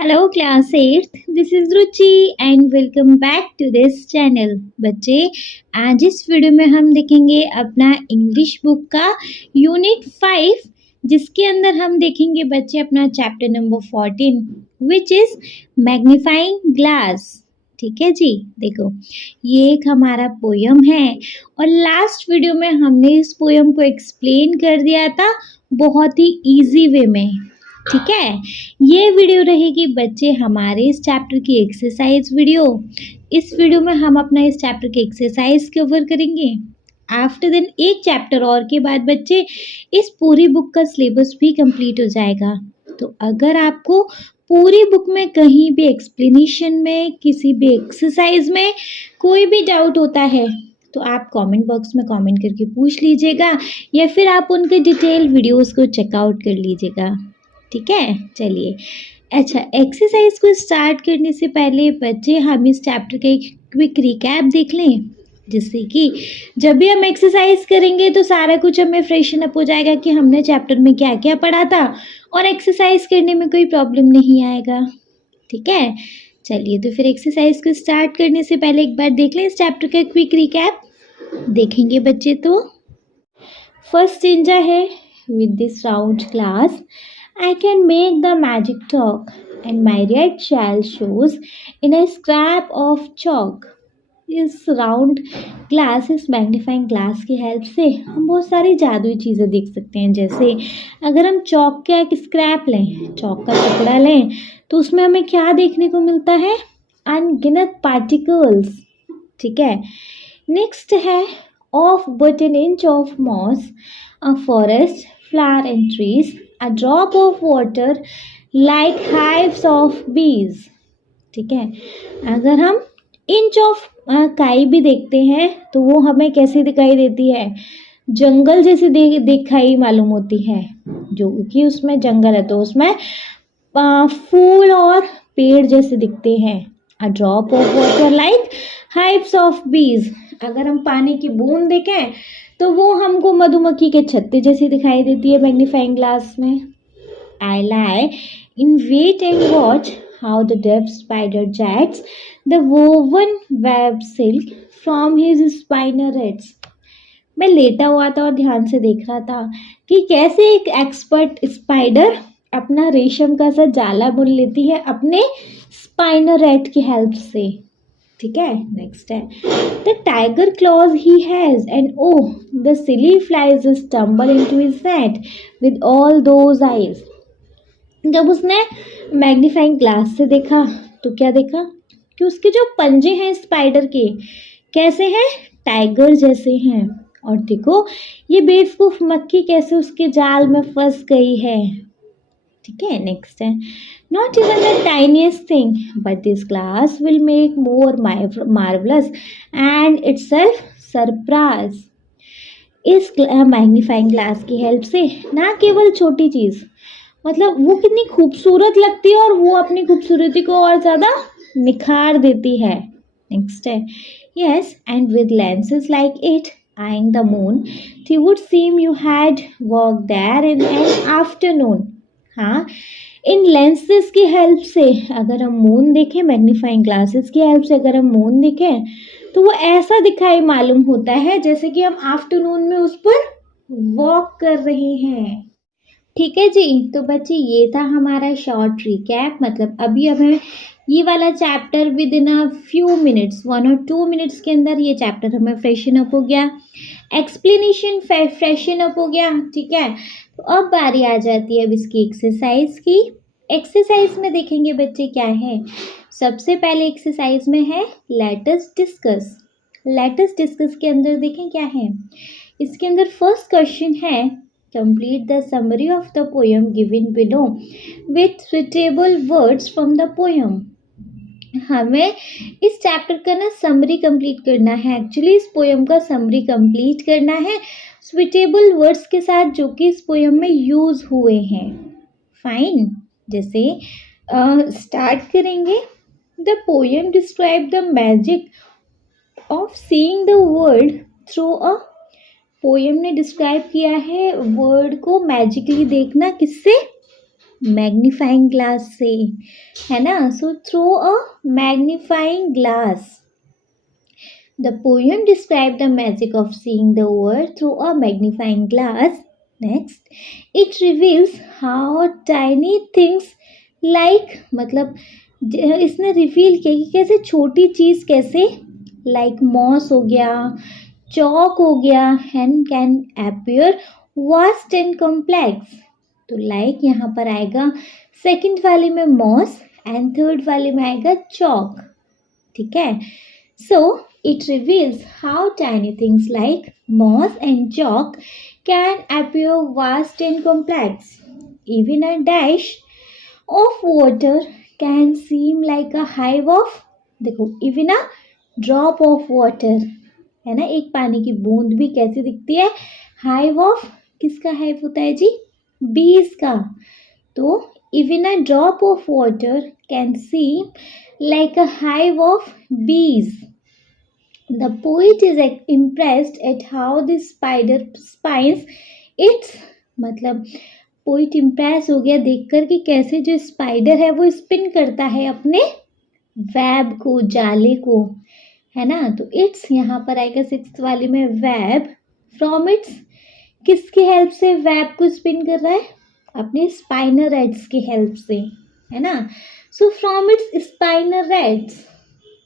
Hello class 8th this is Ruchi and welcome back to this channel. बच्चे, आज इस video में हम देखेंगे अपना इंग्लिश बुक का यूनिट 5, जिसके अंदर हम देखेंगे बच्चे अपना chapter number 14 which is magnifying glass. ठीक है जी, देखो ये एक हमारा पोयम है और लास्ट वीडियो में हमने इस पोयम को एक्सप्लेन कर दिया था बहुत ही इजी वे में। ठीक है, ये वीडियो रहेगी बच्चे हमारे इस चैप्टर की एक्सरसाइज वीडियो। इस वीडियो में हम अपना इस चैप्टर की एक्सरसाइज कवर करेंगे। आफ्टर देन एक चैप्टर और के बाद बच्चे इस पूरी बुक का सिलेबस भी कंप्लीट हो जाएगा। तो अगर आपको पूरी बुक में कहीं भी एक्सप्लेनेशन में किसी भी एक्सरसाइज में कोई भी डाउट होता है तो आप कमेंट बॉक्स में कमेंट करके पूछ लीजिएगा या फिर आप उनके डिटेल वीडियोस को चेकआउट कर लीजिएगा। ठीक है, चलिए। अच्छा, एक्सरसाइज को स्टार्ट करने से पहले बच्चे हम इस चैप्टर का एक क्विक रिकैप देख लें, जिससे कि जब भी हम एक्सरसाइज करेंगे तो सारा कुछ हमें फ्रेशन अप हो जाएगा कि हमने चैप्टर में क्या क्या पढ़ा था और एक्सरसाइज करने में कोई प्रॉब्लम नहीं आएगा। ठीक है, चलिए तो फिर एक्सरसाइज को स्टार्ट करने से पहले एक बार देख लें इस चैप्टर का क्विक रिकैप। देखेंगे बच्चे तो फर्स्ट स्टेंजा है, with this round glass I can make the magic talk, and my red shell shows in a scrap of chalk. इस राउंड ग्लास, इस मैग्नीफाइंग ग्लास की हेल्प से हम बहुत सारी जादुई चीज़ें देख सकते हैं। जैसे अगर हम चौक का एक स्क्रैप लें, चौक का टुकड़ा लें, तो उसमें हमें क्या देखने को मिलता है? अनगिनत पार्टिकल्स। ठीक है, नेक्स्ट है of but an inch of moss, a forest, flower and trees, a drop of water like hives of bees. ठीक है, अगर हम इंच ऑफ काई भी देखते हैं तो वो हमें कैसी दिखाई देती है? जंगल जैसी दिखाई मालूम होती है, जो कि उसमें जंगल है तो उसमें फूल और पेड़ जैसे दिखते हैं। A drop of water like hives of बीज, अगर हम पानी की बूंद देखें तो वो हमको मधुमक्खी के छत्ते जैसी दिखाई देती है मैग्नीफाइंग ग्लास में। I lie in wait and watch how the deft spider jets the woven web silk from his spinnerets. मैं लेटा हुआ था और ध्यान से देख रहा था कि कैसे एक एक्सपर्ट स्पाइडर अपना रेशम का सा जाला बुन लेती है अपने स्पाइनरेट की हेल्प से। ठीक है, नेक्स्ट है the tiger clause he has and oh the silly flies stumble into his net with all those eyes. जब उसने मैग्नीफाइंग ग्लास से देखा तो क्या देखा कि उसके जो पंजे हैं स्पाइडर के कैसे हैं? टाइगर जैसे हैं। और देखो ये बेवकूफ मक्खी कैसे उसके जाल में फंस गई है। ठीक है, नेक्स्ट है not even the tiniest thing but this glass will make more marvellous and itself surprise. इस मैग्नीफाइंग ग्लास की हेल्प से ना केवल छोटी चीज़, मतलब वो कितनी खूबसूरत लगती है और वो अपनी खूबसूरती को और ज़्यादा निखार देती है। नेक्स्ट है yes and with lenses like it eyeing the moon, it would seem you had walked there in an afternoon. हाँ, इन लेंसेज की हेल्प से अगर हम मून देखें, मैग्नीफाइंग ग्लासेस की हेल्प से अगर हम मून देखें तो वो ऐसा दिखाई मालूम होता है जैसे कि हम आफ्टरनून में उस पर वॉक कर रहे हैं। ठीक है जी, तो बच्चे ये था हमारा शॉर्ट रिकैप। मतलब अभी हमें ये वाला chapter with in a few minutes, 1 और 2 मिनट्स के अंदर ये चैप्टर हमें फ्रेशन अप हो गया, एक्सप्लेनेशन फ्रेशन अप हो गया। ठीक है, तो अब बारी आ जाती है अब इसकी एक्सरसाइज की। एक्सरसाइज में देखेंगे बच्चे क्या है। सबसे पहले एक्सरसाइज में है let us discuss. Let us discuss के अंदर देखें क्या है। इसके अंदर फर्स्ट क्वेश्चन है complete the summary of the poem given below with suitable words from the poem। हमें इस चैप्टर का ना समरी कंप्लीट करना है। एक्चुअली इस पोयम का समरी कंप्लीट करना है सुइटेबल वर्ड्स के साथ जो कि इस पोयम में यूज हुए हैं। फाइन, जैसे स्टार्ट करेंगे the poem describe the magic of seeing the world through a. Poem ने डिस्क्राइब किया है वर्ड को मैजिकली देखना, किससे? मैग्नीफाइंग ग्लास से, है ना. So through a magnifying glass. The poem describes the magic of seeing the world through a magnifying glass. Next, it reveals how tiny things like मतलब इसने रिवील किया कि कैसे छोटी चीज़ कैसे like moss हो गया, chalk हो गया and can appear vast and complex. तो like यहाँ पर आएगा सेकंड वाले में moss and थर्ड वाले में आएगा chalk. ठीक है. So, it reveals how tiny things like moss and chalk can appear vast and complex. Even a dash of water can seem like a hive of, देखो, even a drop of water, है ना, एक पानी की बूंद भी कैसी दिखती है, hive of, किसका hive होता है जी, bees का. तो even a drop of water can seem like a hive of bees. The poet is impressed at how the spider spins its, मतलब पोइट इम्प्रेस हो गया देखकर कि कैसे जो स्पाइडर है वो स्पिन करता है अपने वेब को, जाले को, है ना. तो इट्स यहाँ पर आएगा सिक्स्थ वाले में वेब. फ्रॉम इट्स, किसकी हेल्प से वेब को स्पिन कर रहा है, अपने स्पाइनरेट्स की हेल्प से, है ना. So from its spinnerets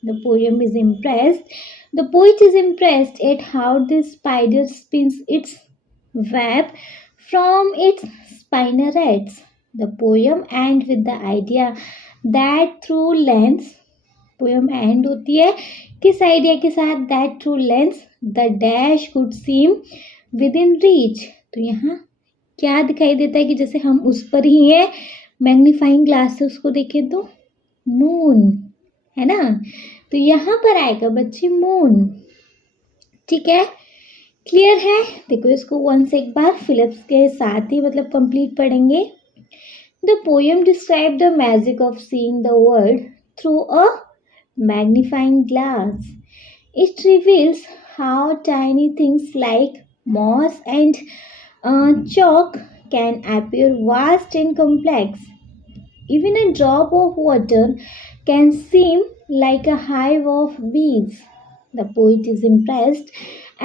the poem is impressed. The poet is impressed at how the spider spins its web from its spinnerets. The poem ends with the idea that through lens, poem end होती है किस idea के साथ, that through lens the dash could seem within reach. तो यहाँ क्या दिखाई देता है कि जैसे हम उस पर ही हैं, मैग्नीफाइंग ग्लास से उसको देखें तो मून, है ना. तो यहाँ पर आएगा बच्चे मून. ठीक है, क्लियर है. देखो इसको वंस एक बार फिलिप्स के साथ ही मतलब कंप्लीट पढ़ेंगे. The poem describe the magic of seeing the world through a magnifying glass. It reveals how tiny things like moss and chalk can appear vast and complex. Even a drop of water can seem like a hive of bees. The poet is impressed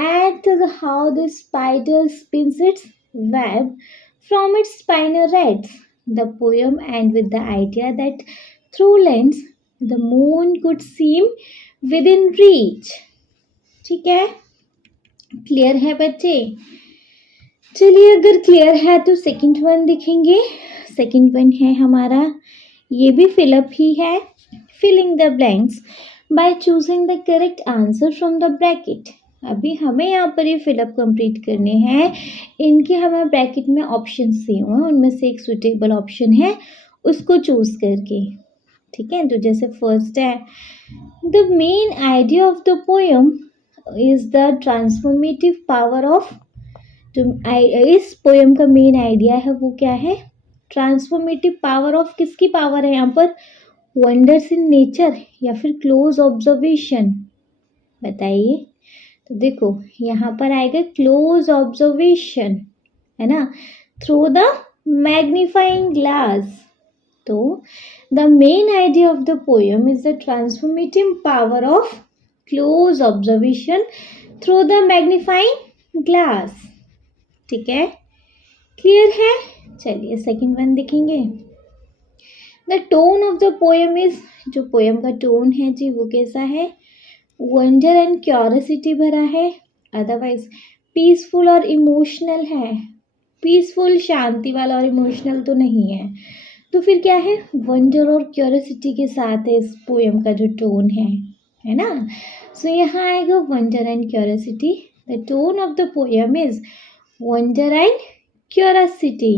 at how the spider spins its web from its spinnerets. The poem ends with the idea that through lens the moon could seem within reach. ठीक है, clear है बच्चे. चलिए अगर clear है तो second one देखेंगे. Second one है हमारा, ये भी फिलअप ही है. Filling the blanks by choosing the correct answer from the bracket. अभी हमें यहाँ पर ये फिलअप कंप्लीट करने हैं. इनके हमें ब्रैकेट में ऑप्शन दिए हुए हैं, उनमें से एक सुटेबल ऑप्शन है उसको चूज करके. ठीक है, तो जैसे फर्स्ट है, the main idea of the poem is the transformative power of. तो इस पोएम का मेन आइडिया है वो क्या है, ट्रांसफॉर्मेटिव पावर ऑफ. किसकी पावर है यहाँ पर, वंडर्स इन नेचर या फिर क्लोज ऑब्जर्वेशन, बताइए. तो देखो यहाँ पर आएगा क्लोज ऑब्जर्वेशन, है ना, थ्रू द मैग्नीफाइंग ग्लास. तो the main idea of the poem is the transformative power of close observation through the magnifying glass. ठीक है, क्लियर है. चलिए सेकंड वन देखेंगे. The tone of the poem is, जो poem का tone है जी वो कैसा है, वंडर एंड क्यूरियोसिटी भरा है, अदरवाइज पीसफुल और इमोशनल है. पीसफुल शांति वाला और इमोशनल तो नहीं है, तो फिर क्या है, वंडर और क्यूरियोसिटी के साथ है इस पोएम का जो टोन है ना. सो यहाँ आएगा wonder and curiosity. The tone of the poem is wonder and curiosity.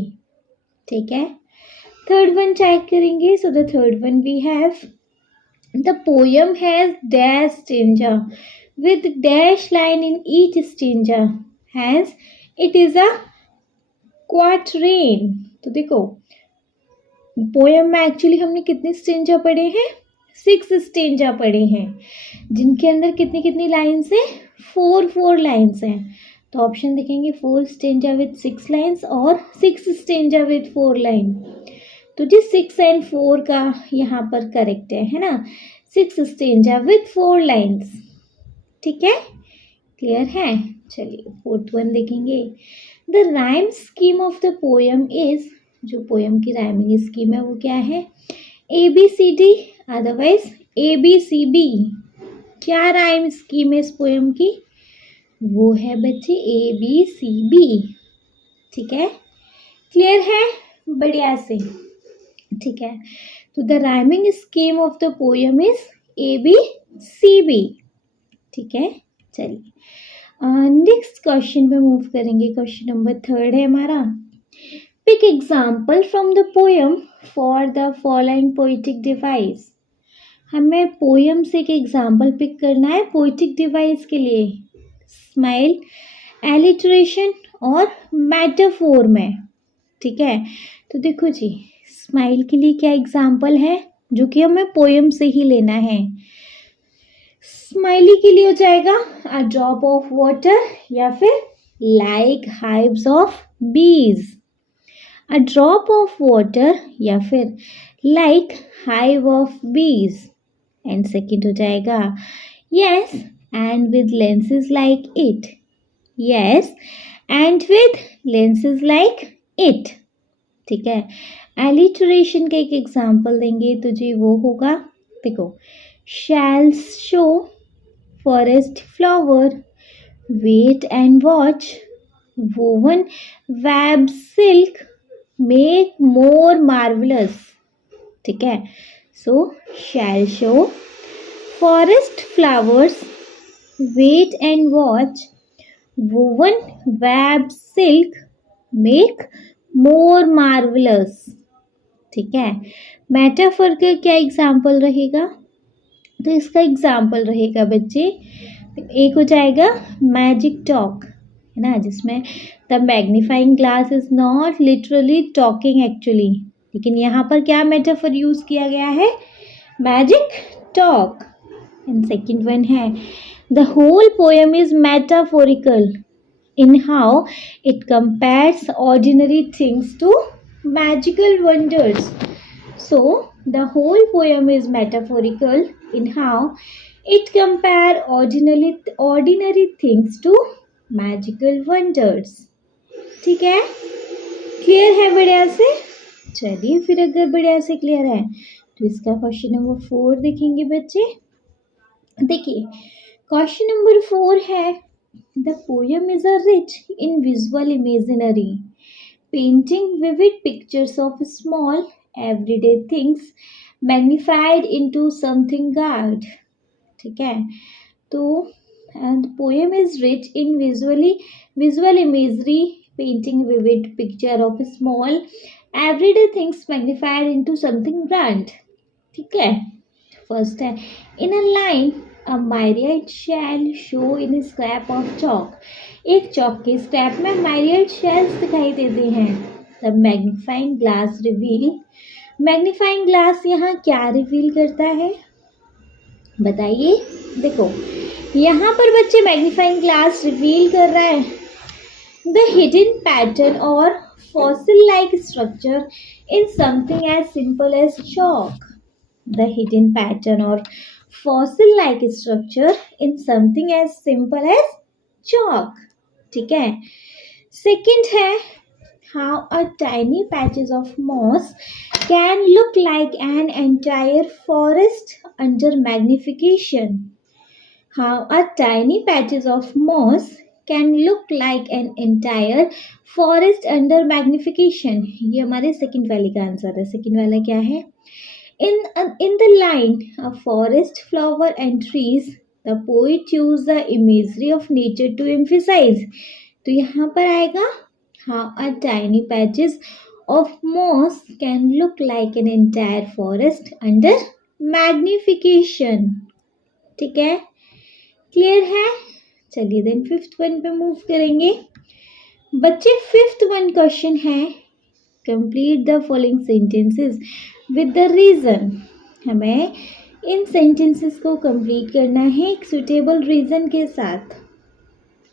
ठीक है, थर्ड वन चेक करेंगे. So the third one we have, the poem has dash stanza with dash line in each stanza, hence it is a quatrain. तो देखो poem में actually हमने कितने stanza पढ़े हैं, 6 स्टेंजा पढ़े हैं, जिनके अंदर कितनी कितनी लाइन्स हैं, 4 लाइन्स हैं. तो ऑप्शन देखेंगे 4 स्टेंजा विथ 6 लाइन्स और 6 स्टेंजा विथ 4 लाइन. तो जी 6 एंड 4 का यहाँ पर करेक्ट है ना। 6 स्टेंजा विथ 4 लाइन्स। ठीक है, क्लियर है। चलिए फोर्थ वन देखेंगे। The rhyme scheme of the poem is, जो पोयम की राइमिंग स्कीम है वो क्या है? ABCD, otherwise ABCB। क्या राइम स्कीम है इस पोयम की? वो है बच्चे ABCB। ठीक है, क्लियर है, बढ़िया से। ठीक है, तो the rhyming scheme of the poem is ABCB। ठीक है, चलिए नेक्स्ट क्वेश्चन पे मूव करेंगे। क्वेश्चन नंबर 3 है हमारा। Pick example from the poem for the following poetic device. हमें पोयम से एक एग्जाम्पल पिक करना है पोइटिक डिवाइस के लिए, स्माइल, एलिट्रेशन और मेटाफोर में। ठीक है, तो देखो जी स्माइल के लिए क्या एग्जाम्पल है जो कि हमें पोयम से ही लेना है। स्माइली के लिए हो जाएगा अ ड्रॉप ऑफ वाटर या फिर लाइक हाइव्स ऑफ बीज। अ ड्रॉप ऑफ वाटर या फिर लाइक हाइव ऑफ बीज। एंड सेकेंड हो जाएगा yes and with lenses like it. Yes and with lenses like it. ठीक है, एलिटरेशन का एक एग्जाम्पल देंगे तो जी वो होगा, देखो, shall show forest flower, wait and watch, woven web silk, make more marvellous. ठीक है, so shall show, forest flowers, wait and watch, woven web silk, make more marvellous. ठीक है, मेटाफर का क्या एग्जाम्पल रहेगा? तो इसका एग्जाम्पल रहेगा बच्चे, एक हो जाएगा मैजिक टॉक, है ना, जिसमें the magnifying glass is not literally talking actually, लेकिन यहाँ पर क्या मेटाफर यूज किया गया है? Magic talk. And second one है the whole poem is metaphorical in how it compares ordinary things to magical wonders. So, the whole poem is metaphorical in how it compares ordinary things to magical wonders. ठीक है, clear है बढ़िया से? चलिए फिर अगर बढ़िया से क्लियर है तो इसका क्वेश्चन नंबर 4 देखेंगे बच्चे। देखिए क्वेश्चन नंबर 4 है The poem is a rich in visual imaginary, painting vivid pictures of small everyday things magnified into something grand. ठीक है, तो the poem is rich in visual imagery, painting vivid picture of small everyday things magnified into something grand. ठीक है, first है in a line A myriad shell show in a scrap of chalk. एक चौक के scrap में myriad shells दिखाई देते हैं। The magnifying glass reveal, magnifying glass यहाँ क्या रिवील करता है बताइए? देखो यहाँ पर बच्चे मैग्नीफाइंग ग्लास रिवील कर रहा है द हिडन पैटर्न और fossil like structure in something as simple as chalk. The hidden pattern or fossil-like structure in something as simple as chalk. ठीक है, second है how a tiny patches of moss can look like an entire forest under magnification. How a tiny patches of moss can look like an entire forest under magnification. ये हमारे second वाले का answer है। Second वाला क्या है? In the line, a forest, flower and trees, the poet used the imagery of nature to emphasize. तो यहाँ पर आएगा how a tiny patches of moss can look like an entire forest under magnification. ठीक है, clear है? चलिए then fifth one पे move करेंगे बच्चे। फिफ्थ वन क्वेश्चन है complete the following sentences with the reason. हमें इन सेंटेंसेस को कंप्लीट करना है एक सुटेबल रीज़न के साथ।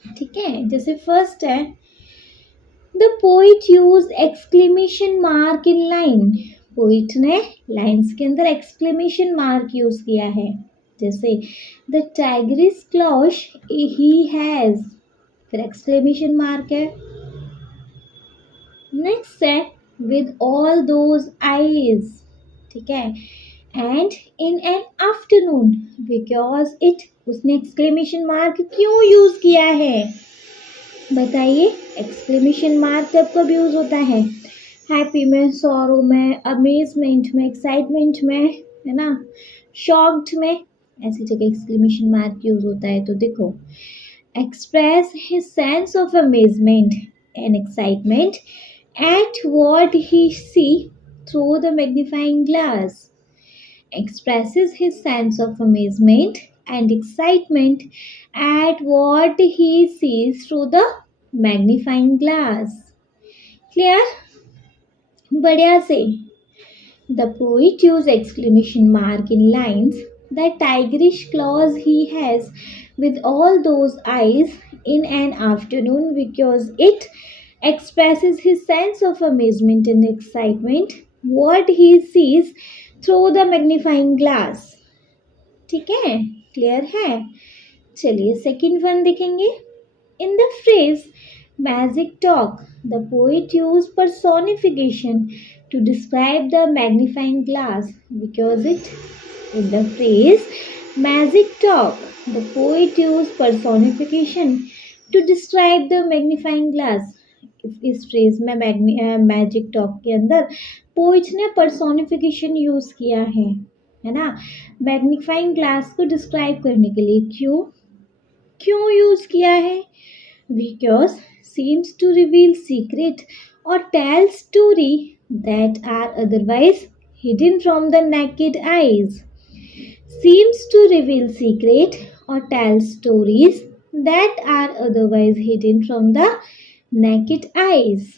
ठीक है, जैसे फर्स्ट है the poet use exclamation mark in line. Poet ने लाइंस के अंदर एक्सक्लेमेशन मार्क यूज किया है, जैसे the tiger is gosh he has, फिर एक्सक्लेमेशन मार्क है। नेक्स्ट है विद ऑल दोज आईज, ठीक है, and in an afternoon, because it, उसने एक्सक्लेमेशन मार्क क्यों यूज किया है बताइए। एक्सक्लेमेशन मार्क कब कब यूज होता है? हैप्पी में, सॉरो में, अमेजमेंट में, एक्साइटमेंट में, है ना, शॉक्ड में, ऐसी जगह एक्सक्लेमेशन मार्क यूज होता है। तो देखो, express his sense of amazement and excitement at what he see through the magnifying glass, expresses his sense of amazement and excitement at what he sees through the magnifying glass. Clear? बढ़िया से. The poet used exclamation mark in lines, the tigerish claws he has with all those eyes in an afternoon, because it expresses his sense of amazement and excitement what he sees through the magnifying glass. ठीक है, clear है। चलिए second one देखेंगे। In the phrase magic talk the poet use personification to describe the magnifying glass, because it, in the phrase magic talk the poet use personification to describe the magnifying glass. इस phrase में magic talk के अंदर poet ने personification use किया है ना, magnifying glass को describe करने के लिए। क्यों यूज किया है? Because seems to reveal secret और tell story that are otherwise hidden from the naked eyes. Seems to reveal secret और tell stories that are otherwise hidden from the naked eyes.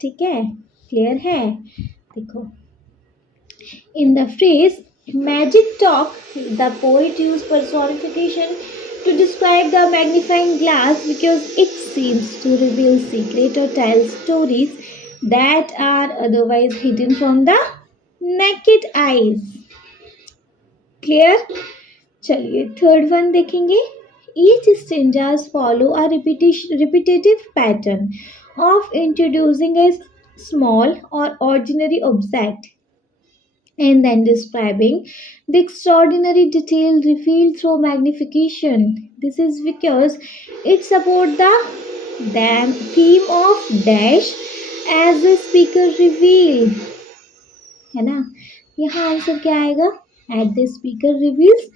ठीक है, क्लियर है। देखो, in the phrase magic talk the poet use personification to describe the magnifying glass, because it seems to reveal secret और tell stories that are otherwise hidden from the naked eyes. Clear. चलिए third one देखेंगे। Each stanzas follow a repetitive pattern of introducing a small or ordinary object and then describing the extraordinary detail revealed through magnification. This is because it supports the theme of dash as the speaker reveal, है ना। यहाँ answer क्या आएगा? At the speaker reveals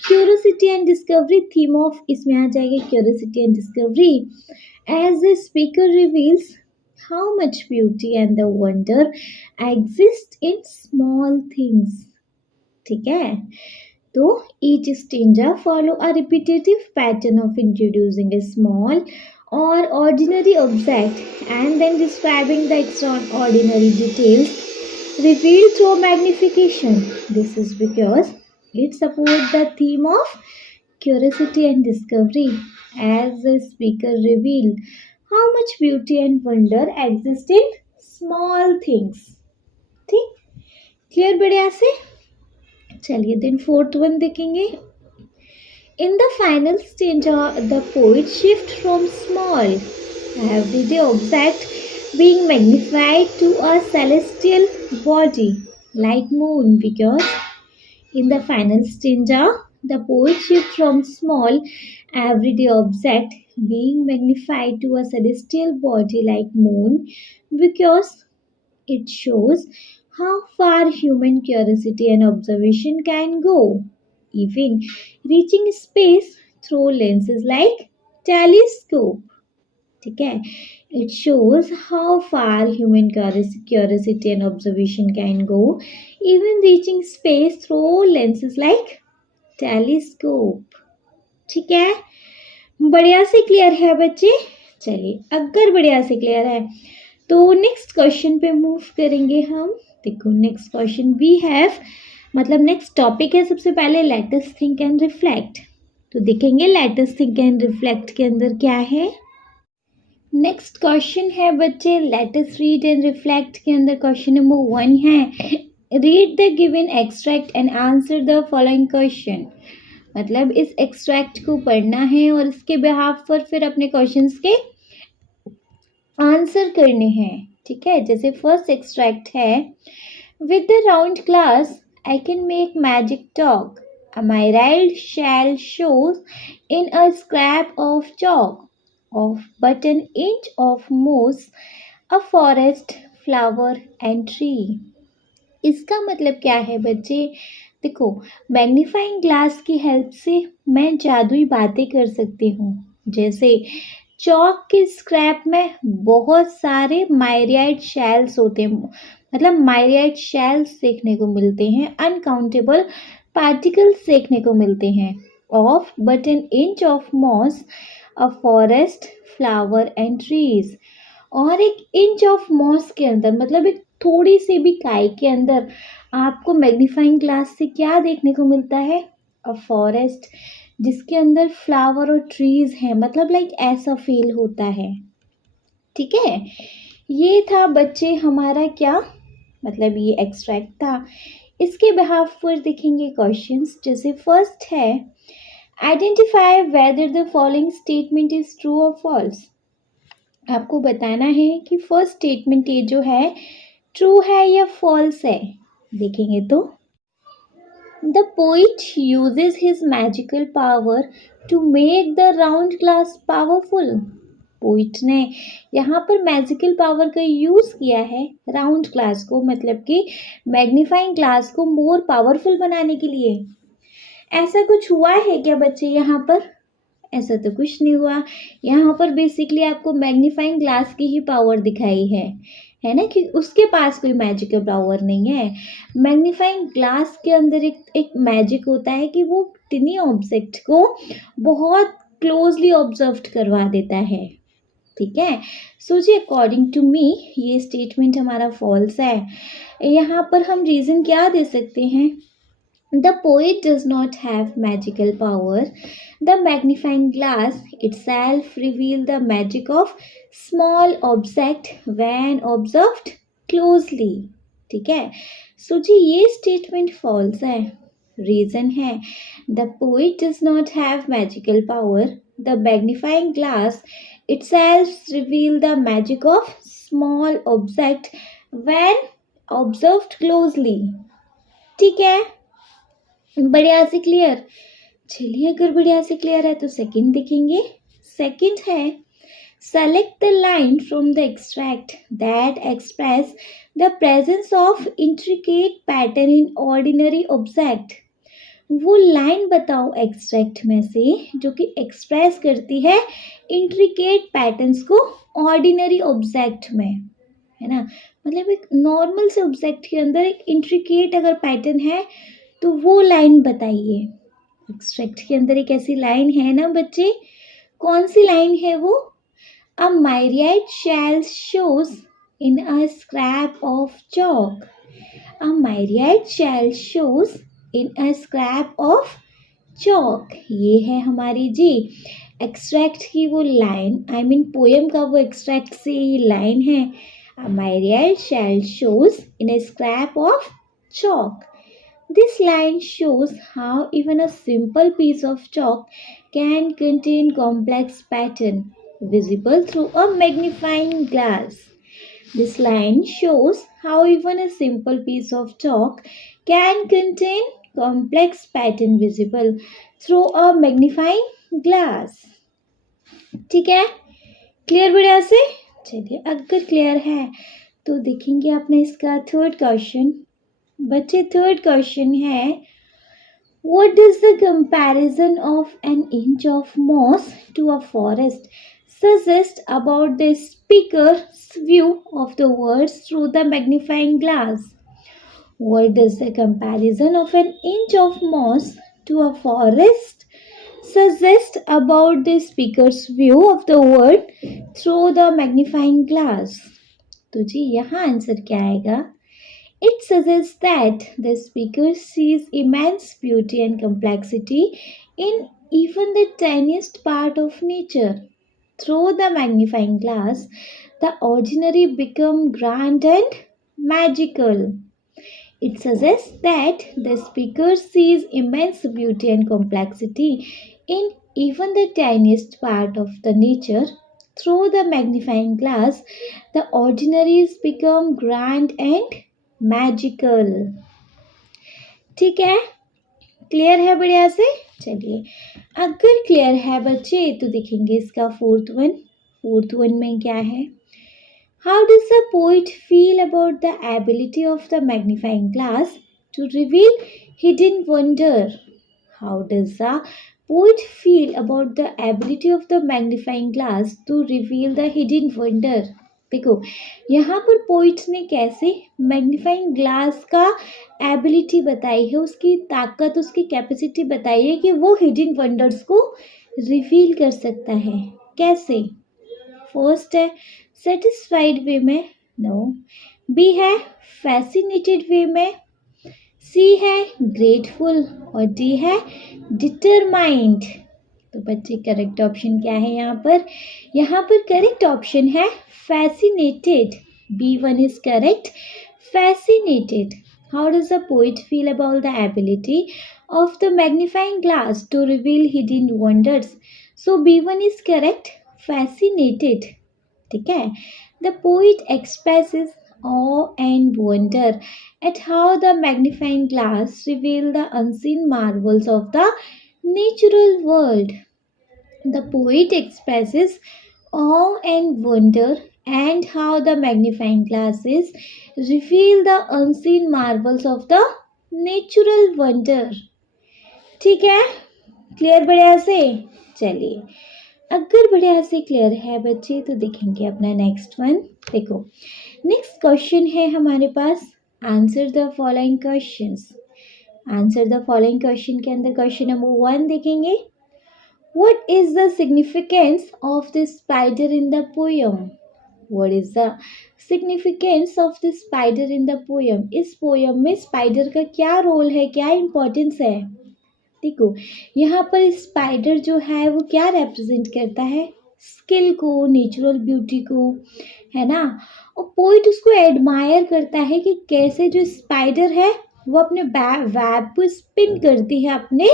curiosity and discovery, theme of इसमें आ जाएगी curiosity and discovery. As the speaker reveals how much beauty and the wonder exist in small things. ठीक है, तो each stanza follow a repetitive pattern of introducing a small और ordinary object and then describing the extraordinary details revealed through magnification. This is because it supports the theme of curiosity and discovery as the speaker revealed how much beauty and wonder exist in small things. ठीक, clear बढ़िया से। चलिए then fourth one देखेंगे। In the final stanza, the poet shift from small everyday object being magnified to a celestial body like moon, because in the final stanza the poet shifts from small everyday object being magnified to a celestial body like moon, because it shows how far human curiosity and observation can go, even reaching space through lenses like telescope. ठीक है, it shows how far human curiosity and observation can go, even reaching space through lenses like telescope. ठीक है, बढ़िया से clear है बच्चे। चलिए अगर बढ़िया से क्लियर है तो नेक्स्ट क्वेश्चन पे मूव करेंगे हम। देखो नेक्स्ट क्वेश्चन वी हैव, मतलब नेक्स्ट टॉपिक है सबसे पहले let us think and reflect. तो देखेंगे let us think and reflect के अंदर क्या है। नेक्स्ट क्वेश्चन है बच्चे, let us read and reflect के अंदर क्वेश्चन नंबर 1 है, read the given extract and answer the following question. मतलब इस एक्सट्रैक्ट को पढ़ना है और इसके बिहाफ पर फिर अपने क्वेश्चंस के आंसर करने हैं। ठीक है, जैसे फर्स्ट एक्सट्रैक्ट है, with the round glass I can make magic talk, my riled shell shows in a scrap of chalk of but an inch of moss, a forest, flower and tree। इसका मतलब क्या है बच्चे? देखो, magnifying glass की help से मैं जादुई बातें कर सकती हूँ। जैसे चौक के स्क्रैप में बहुत सारे मायरियाइड शेल्स होते हैं, मतलब मायरियाइड शेल्स देखने को मिलते हैं, अनकाउंटेबल पार्टिकल्स देखने को मिलते हैं। Of but an inch of moss, a forest, flower and trees. और एक इंच ऑफ मॉस के अंदर, मतलब एक थोड़ी सी भी काई के अंदर आपको मैग्नीफाइंग ग्लास से क्या देखने को मिलता है? अ फॉरेस्ट, जिसके अंदर फ्लावर और ट्रीज हैं, मतलब लाइक ऐसा फील होता है। ठीक है, ये था बच्चे हमारा क्या, मतलब ये एक्सट्रैक्ट था। इसके बिहाफ पर देखेंगे क्वेश्चंस। जैसे फर्स्ट है, identify whether the following statement is true और फॉल्स। आपको बताना है कि फर्स्ट स्टेटमेंट ये जो है ट्रू है या फॉल्स है। देखेंगे तो, the poet uses his magical power to make the round glass powerful. Poet ने यहाँ पर मैजिकल पावर का यूज किया है राउंड ग्लास को, मतलब कि मैग्नीफाइंग ग्लास को मोर पावरफुल बनाने के लिए। ऐसा कुछ हुआ है क्या बच्चे यहाँ पर? ऐसा तो कुछ नहीं हुआ। यहाँ पर बेसिकली आपको मैग्नीफाइंग ग्लास की ही पावर दिखाई है ना, कि उसके पास कोई मैजिकल पावर नहीं है। मैग्नीफाइंग ग्लास के अंदर एक मैजिक होता है कि वो टिनी ऑब्जेक्ट को बहुत क्लोजली ऑब्जर्व करवा देता है। ठीक है, सो जी अकॉर्डिंग टू मी ये स्टेटमेंट हमारा फॉल्स है। यहाँ पर हम रीज़न क्या दे सकते हैं? The poet does not have magical power. The magnifying glass itself reveals the magic of small object when observed closely. ठीक है, सो जी ये स्टेटमेंट फॉल्स है। रीजन है, the poet does not have magical power. The magnifying glass itself reveals the magic of small object when observed closely। ठीक है, बढ़िया से clear. चलिए, अगर बढ़िया से क्लियर है तो सेकंड देखेंगे। सेकंड है, select the line from the extract that express the presence of intricate pattern in ordinary object. वो लाइन बताओ एक्सट्रैक्ट में से जो कि एक्सप्रेस करती है इंट्रिकेट पैटर्न्स को ऑर्डिनरी ऑब्जेक्ट में, है ना। मतलब एक नॉर्मल से ऑब्जेक्ट के अंदर एक इंट्रिकेट अगर पैटर्न है तो वो लाइन बताइए। एक्सट्रैक्ट के अंदर एक ऐसी लाइन है ना बच्चे, कौन सी लाइन है वो? A myriad shell shows in a scrap of chalk। A myriad shell shows in a scrap of chalk, ये है हमारी जी एक्सट्रैक्ट की वो लाइन, आई मीन पोएम का वो एक्सट्रैक्ट से ये लाइन है। A myriad shell shows in a scrap of chalk। This line shows how even a simple piece of chalk can contain complex pattern visible through a magnifying glass. This line shows how even a simple piece of chalk can contain complex pattern visible through a magnifying glass। ठीक है, clear बढ़िया से? चलिए, अगर clear है तो देखेंगे आपने इसका थर्ड क्वेश्चन। बच्चे थर्ड क्वेश्चन है, what does the comparison of an inch of moss to a forest suggest about the speaker's view of the words through the magnifying glass? What does the comparison of an inch of moss to a forest suggest about the speaker's view of the word through the magnifying glass? तो जी यहाँ answer क्या आएगा? It suggests that the speaker sees immense beauty and complexity in even the tiniest part of nature. through the magnifying glass, the ordinary become grand and magical. It suggests that the speaker sees immense beauty and complexity in even the tiniest part of the nature. Through the magnifying glass, the ordinaries become grand and magical. ठीक है, clear है बढ़िया से? चलिए, अगर clear है बच्चे तो देखेंगे इसका फोर्थ वन में क्या है. How does the poet feel about the ability of the magnifying glass to reveal hidden wonder? How does the poet feel about the ability of the magnifying glass to reveal the hidden wonder? देखो, यहाँ पर poet ने कैसे magnifying glass का ability बताई है, उसकी ताकत, उसकी कैपेसिटी बताई है कि वो हिडन वंडर्स को रिवील कर सकता है. कैसे? फर्स्ट है सेटिस्फाइड वे में, नो. बी है फैसिनेटेड वे में, सी है ग्रेटफुल और डी है डिटरमाइंड. तो बच्चे करेक्ट ऑप्शन क्या है यहाँ पर? यहाँ पर करेक्ट ऑप्शन है fascinated. B1 is correct. Fascinated. How does the poet feel about the ability of the magnifying glass to reveal hidden wonders? So B1 is correct. Fascinated. ठीक है. The poet expresses awe and wonder at how the magnifying glass reveal the unseen marvels of the natural world. The poet expresses awe and wonder and how the magnifying glasses reveal the unseen marvels of the natural wonder. ठीक है, clear बढ़िया से? चलिए, अगर बढ़िया से clear है बच्चे तो देखेंगे अपना नेक्स्ट वन. देखो, नेक्स्ट क्वेश्चन है हमारे पास, answer the following questions. Answer the following question के अंदर क्वेश्चन नंबर 1 देखेंगे. What is the significance of the spider in the poem? What is the significance of the spider in the poem? इस poem में spider का क्या role है, क्या importance है? देखो, यहाँ पर स्पाइडर जो है वो क्या रिप्रेजेंट करता है? स्किल को, नेचुरल ब्यूटी को, है ना. और पोइट उसको एडमायर करता है कि कैसे जो स्पाइडर है वो अपने वेब को स्पिन करती है अपने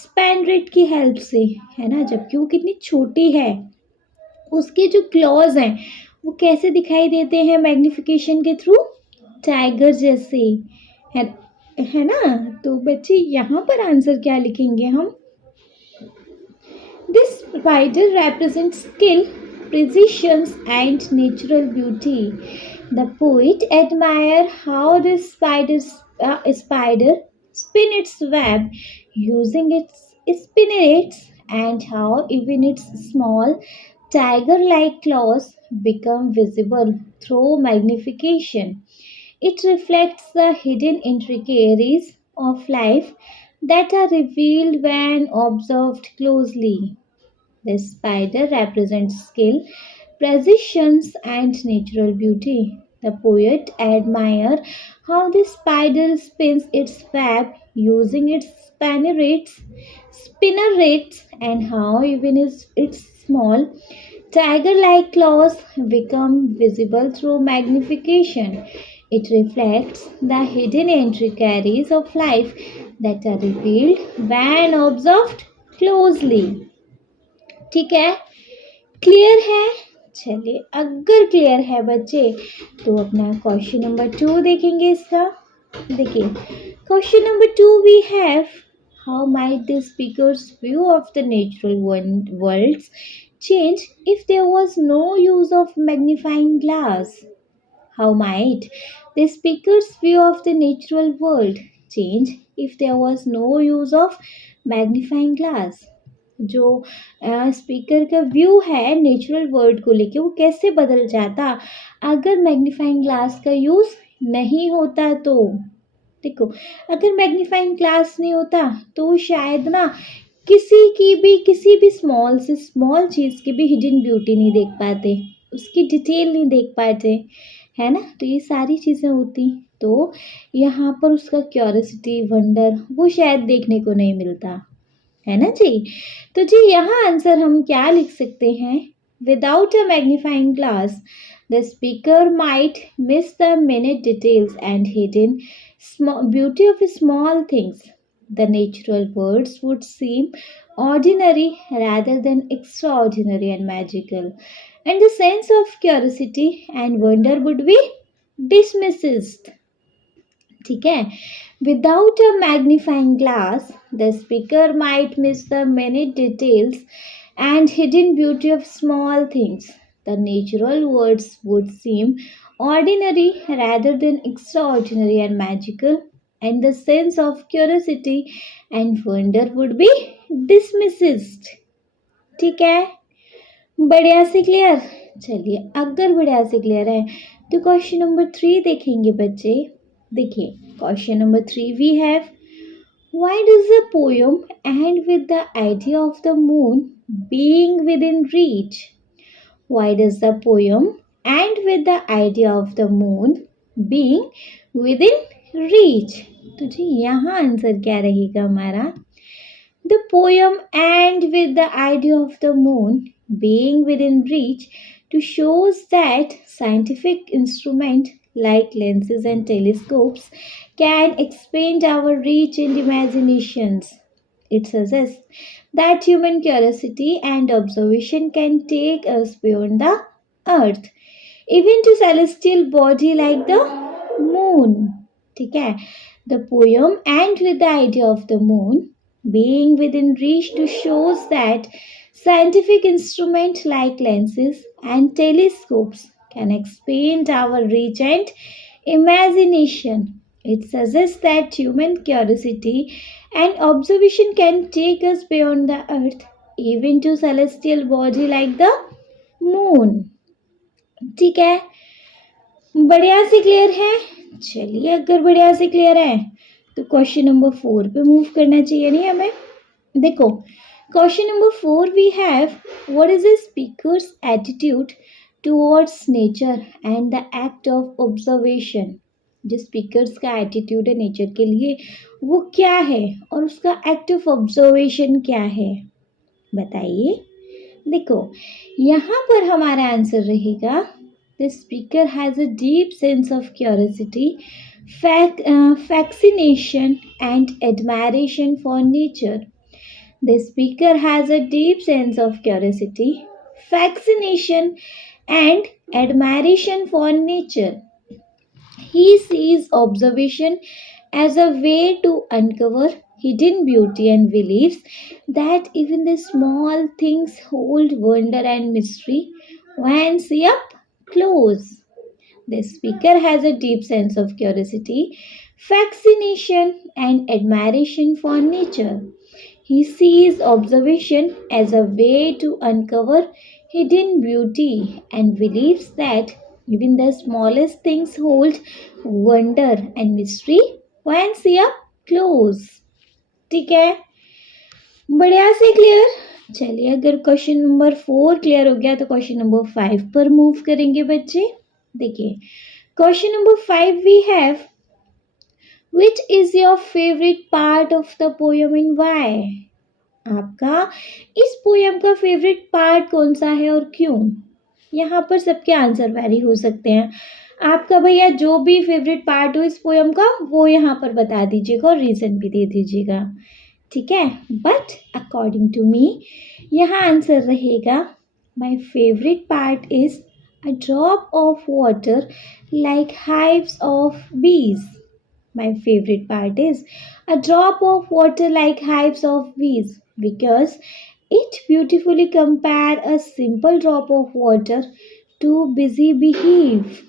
स्पैनरेट की हेल्प से, है ना. जबकि वो कितनी छोटी है, उसके जो क्लॉज हैं वो कैसे दिखाई देते हैं मैग्निफिकेशन के थ्रू? टाइगर जैसे, है ना. तो बच्चे यहाँ पर आंसर क्या लिखेंगे हम? This spider represent skill, precision and natural beauty. The poet admire how this spider spin its web using its spinnerets and how even its small tiger-like claws become visible through magnification. It reflects the hidden intricacies of life that are revealed when observed closely. The spider represents skill, precision, and natural beauty. The poet admires how the spider spins its web using its spinnerets, and how even its small tiger-like claws become visible through magnification. It reflects the hidden intricacies of life that are revealed when observed closely. ठीक है, clear है? चलिए, अगर clear है बच्चे तो अपना question number 2 देखेंगे इसका. देखिए, question number 2 we have, how might the speaker's view of the natural world's change if there was no use of magnifying glass? How might the speaker's view of the natural world change if there was no use of magnifying glass? जो speaker का view है natural world को लेके वो कैसे बदल जाता अगर मैग्नीफाइंग ग्लास का यूज़ नहीं होता? तो देखो, अगर मैग्नीफाइंग ग्लास नहीं होता तो शायद ना किसी भी स्मॉल से स्मॉल चीज़ की भी हिडन ब्यूटी नहीं देख पाते, उसकी डिटेल नहीं देख पाते, है ना. तो ये सारी चीज़ें होती तो यहाँ पर उसका क्यूरियोसिटी, वंडर वो शायद देखने को नहीं मिलता, है ना जी. तो जी यहाँ आंसर हम क्या लिख सकते हैं? Without a magnifying glass, the speaker might miss the minute details and hidden beauty of small things. The natural words would seem ordinary rather than extraordinary and magical, and the sense of curiosity and wonder would be dismissed. ठीक है. Without a magnifying glass, the speaker might miss the minute details and hidden beauty of small things. The natural words would seem ordinary rather than extraordinary and magical, and the sense of curiosity and wonder would be dismissed. ठीक है. बढ़िया से clear. चलिए, अगर बढ़िया से clear है तो क्वेश्चन नंबर 3 देखेंगे बच्चे. देखिए, question number 3 we have, why does the poem end with the idea of the moon being within reach? Why does the poem end with the idea of the moon being within reach? तो जी यहाँ answer क्या रहेगा हमारा? The poem ends with the idea of the moon being within reach to show that scientific instruments like lenses and telescopes can expand our reach and imaginations. It suggests that human curiosity and observation can take us beyond the earth, even to celestial body like the moon. ठीक है. The poem ends with the idea of the moon being within reach to shows that scientific instruments like lenses and telescopes can expand our reach and imagination. It suggests that human curiosity and observation can take us beyond the earth, even to celestial body like the moon. ठीक है. बढ़िया से clear है. चलिए, अगर बढ़िया से clear है तो क्वेश्चन नंबर 4 पे मूव करना चाहिए नहीं हमें. देखो, question number 4 we have, what is the speaker's attitude towards nature and the act of observation. जो स्पीकर्स का एटीट्यूड है नेचर के लिए वो क्या है और उसका एक्ट ऑफ ऑब्जर्वेशन क्या है, बताइए. देखो, यहाँ पर हमारा आंसर रहेगा, the speaker has a deep sense of curiosity, fascination and admiration for nature. The speaker has a deep sense of curiosity, fascination and admiration for nature. He sees observation as a way to uncover hidden beauty and believes that even the small things hold wonder and mystery when seen up close. The speaker has a deep sense of curiosity, fascination, and admiration for nature. He sees observation as a way to uncover hidden beauty and believes that even the smallest things hold wonder and mystery when seen up close. ठीक है. बढ़िया से clear. चलिए, अगर question number 4 clear हो गया तो question number 5 पर मूव करेंगे बच्चे. देखिए, question number 5 we have, which is your favourite part of the poem and why. आपका इस पोयम का फेवरेट पार्ट कौन सा है और क्यों. यहाँ पर सबके आंसर वेरी हो सकते हैं. आपका भैया जो भी फेवरेट पार्ट हो इस पोयम का वो यहाँ पर बता दीजिएगा और रीजन भी दे दीजिएगा. ठीक है. बट अकॉर्डिंग टू मी यहाँ आंसर रहेगा, my favourite part is a drop of water like hives of bees. My favorite part is a drop of water like hives of bees because it beautifully compare a simple drop of water to busy beehive,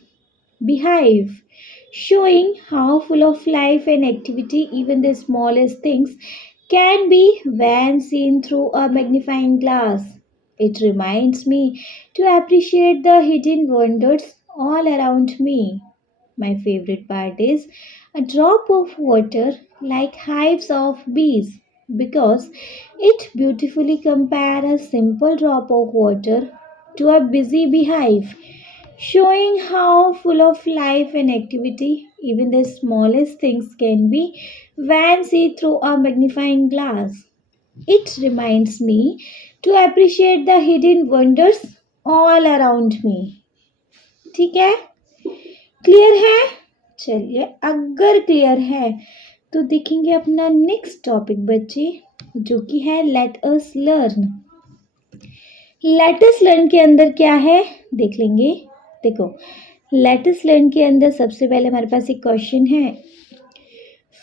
showing how full of life and activity even the smallest things can be when seen through a magnifying glass. It reminds me to appreciate the hidden wonders all around me. My favorite part is a drop of water like hives of bees because it beautifully compares a simple drop of water to a busy beehive, showing how full of life and activity even the smallest things can be when seen through a magnifying glass. It reminds me to appreciate the hidden wonders all around me. ठीक है, clear है? चलिए, अगर clear है तो देखेंगे अपना next topic बच्चे, जो कि है let us learn. Let us learn के अंदर क्या है देख लेंगे। देखो, लेट अस लर्न के अंदर सबसे पहले हमारे पास एक क्वेश्चन है,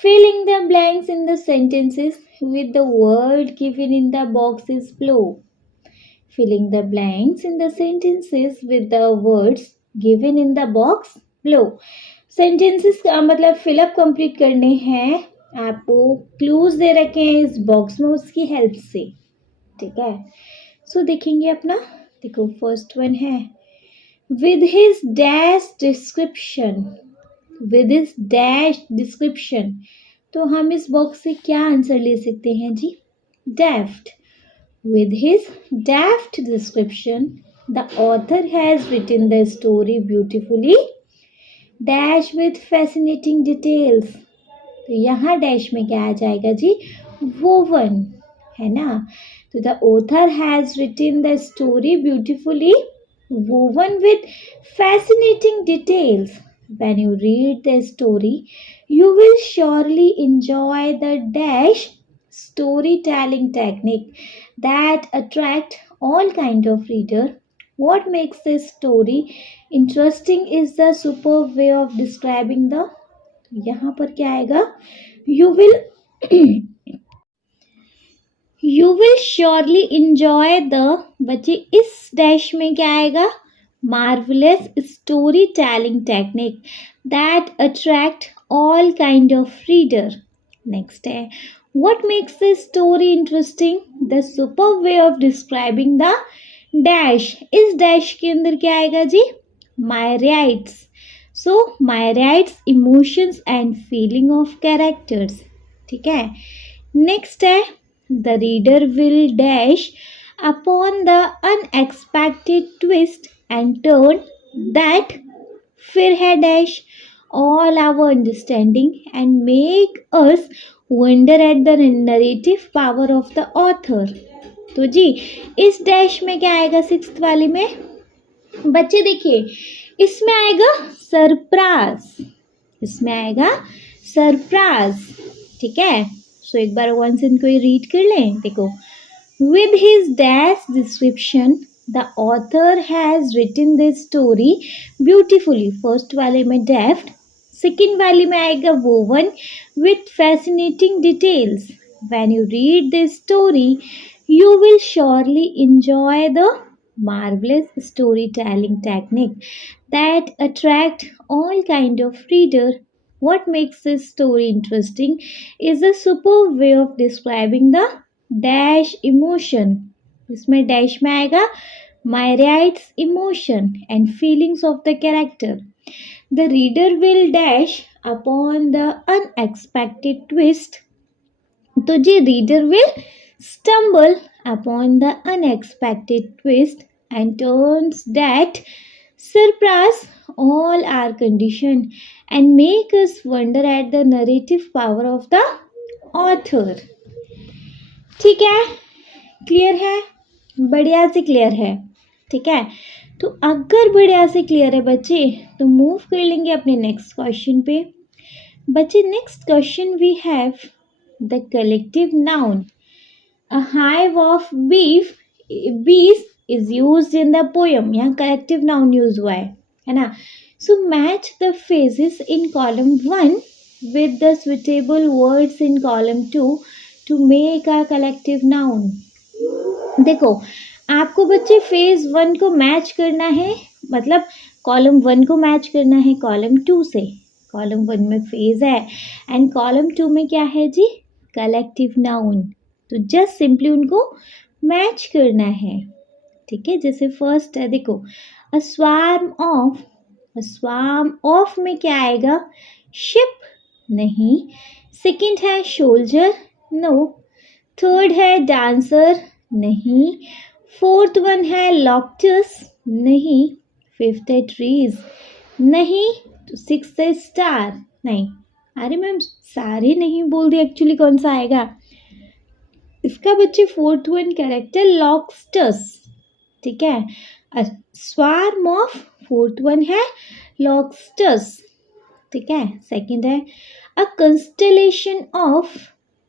filling the blanks in the sentences with the word given in the boxes below. Filling the blanks in the sentences with the words given in the box below. Sentences का मतलब fill up complete करने हैं, आपको clues दे रखे हैं इस box में उसकी हेल्प से। ठीक है, सो देखेंगे अपना। देखो, फर्स्ट वन है with his dash description, with his dash description। तो हम इस बॉक्स से क्या आंसर ले सकते हैं जी? डेफ्ट। With his daft description, the author has written the story beautifully, dash with fascinating details। तो यहाँ डैश में क्या आ जाएगा जी? woven, है ना? तो the author has written the story beautifully, woven with fascinating details। When you read the story, you will surely enjoy the dash storytelling technique that attract all kind of reader. What makes this story interesting is the superb way of describing the, यहाँ पर क्या आएगा? You will you will surely enjoy the, बच्चे इस dash में क्या आएगा? Marvelous storytelling technique that attract all kind of reader। Next है, what makes this story interesting? The superb way of describing the dash। इस डैश के अंदर क्या आएगा जी? myriads। so myriads emotions and feeling of characters। ठीक है, next है, the reader will dash upon the unexpected twist and turn that फिर है dash all our understanding and make us wonder at the narrative power of the author। तो जी इस dash में क्या आएगा? सिक्स्थ वाली में बच्चे देखिए, इसमें आएगा सरप्राइज, इसमें आएगा सरप्राइज। ठीक है, सो एक बार वंस इनको रीड कर लें। देखो, with his dash description the author has written this story beautifully। First वाले में डेफ्ट, सेकेंड वाले में आएगा woven with fascinating details। when you read this story you will surely enjoy the marvelous storytelling technique that attract all kind of reader। what makes this story interesting is a superb way of describing the dash emotion. इसमें dash में आएगा myriads emotion and feelings of the character। the reader will dash upon the unexpected twist। तो जी reader will stumble upon the unexpected twist and turns that surprise all our condition and make us wonder at the narrative power of the author। ठीक है, clear है? बढ़िया से clear है। ठीक है, तो अगर बढ़िया से क्लियर है बच्चे तो मूव कर लेंगे अपने नेक्स्ट क्वेश्चन पे। बच्चे next question we have the collective noun. A hive of bees is used in the poem. यहाँ कलेक्टिव नाउन यूज हुआ है ना? So match the phrases in column 1 with the suitable words in column 2 to make a collective noun. देखो, आपको बच्चे phase 1 को match करना है, मतलब कॉलम 1 को मैच करना है कॉलम 2 से। कॉलम 1 में फेज है एंड कॉलम 2 में क्या है जी? Collective noun. तो जस्ट सिंपली उनको मैच करना है। ठीक है, जैसे फर्स्ट है, देखो, a swarm of. A swarm of में क्या आएगा? शिप नहीं। सेकंड है सोल्जर, नो। थर्ड है डांसर, नहीं। फोर्थ वन है लॉक्टस, नहीं। फिफ्थ है ट्रीज, नहीं। तो सिक्स है स्टार, नहीं। अरे मैम सारे नहीं बोल दिए, एक्चुअली कौन सा आएगा इसका बच्चे? Fourth one character locusts. ठीक है, a swarm of, fourth one है लॉबस्टर्स, ठीक है। सेकंड है a constellation of,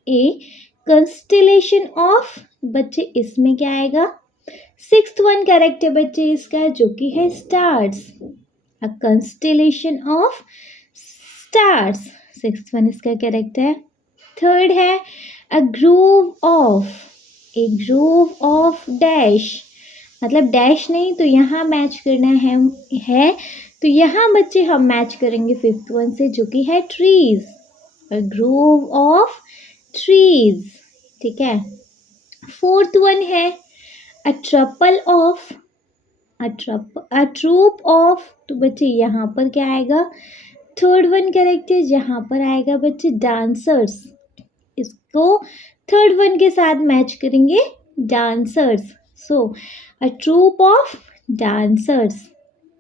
A कंस्टेलेशन of, बच्चे इसमें क्या आएगा, सिक्स्थ वन करेक्ट है बच्चे इसका, जो कि है stars, a constellation of stars, sixth one इसका करेक्ट है। थर्ड है a grove of, a grove of dash, मतलब डैश नहीं तो यहाँ मैच करना है तो यहाँ बच्चे हम मैच करेंगे फिफ्थ वन से, जो कि है trees, a grove of trees, ठीक है। फोर्थ वन है a troupe of, a troupe of, तो बच्चे यहाँ पर क्या आएगा, थर्ड वन करेक्ट है, जहाँ पर आएगा बच्चे डांसर्स, इसको थर्ड वन के साथ मैच करेंगे, dancers, so a troupe of dancers,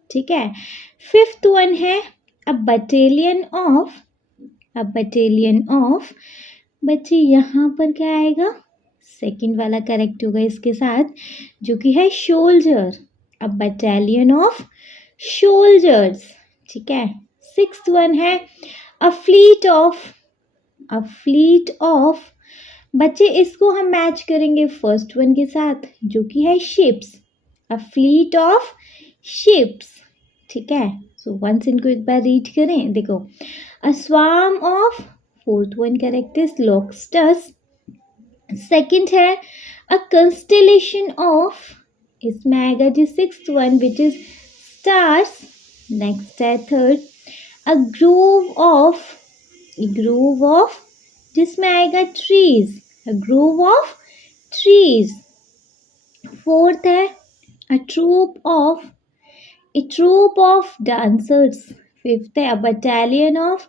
ठीक है। फिफ्थ वन है a battalion of, a battalion of, बच्चे यहाँ पर क्या आएगा, सेकंड वाला करेक्ट होगा इसके साथ, जो कि है soldier, a battalion of soldiers, ठीक है। सिक्स्थ वन है a fleet of, a fleet of, बच्चे इसको हम मैच करेंगे फर्स्ट वन के साथ, जो कि है ships, a fleet of ships, ठीक है। सो वंस इनको एक बार रीड करें, देखो a swarm of, fourth one correct is lobsters. Second है अ कंस्टेलेशन ऑफ, इसमें आएगा जी sixth one which is stars. Next है third a grove of, grove of, जिसमें आएगा trees, a grove of trees. Fourth है a troupe of, a troupe of dancers. Fifth है a battalion of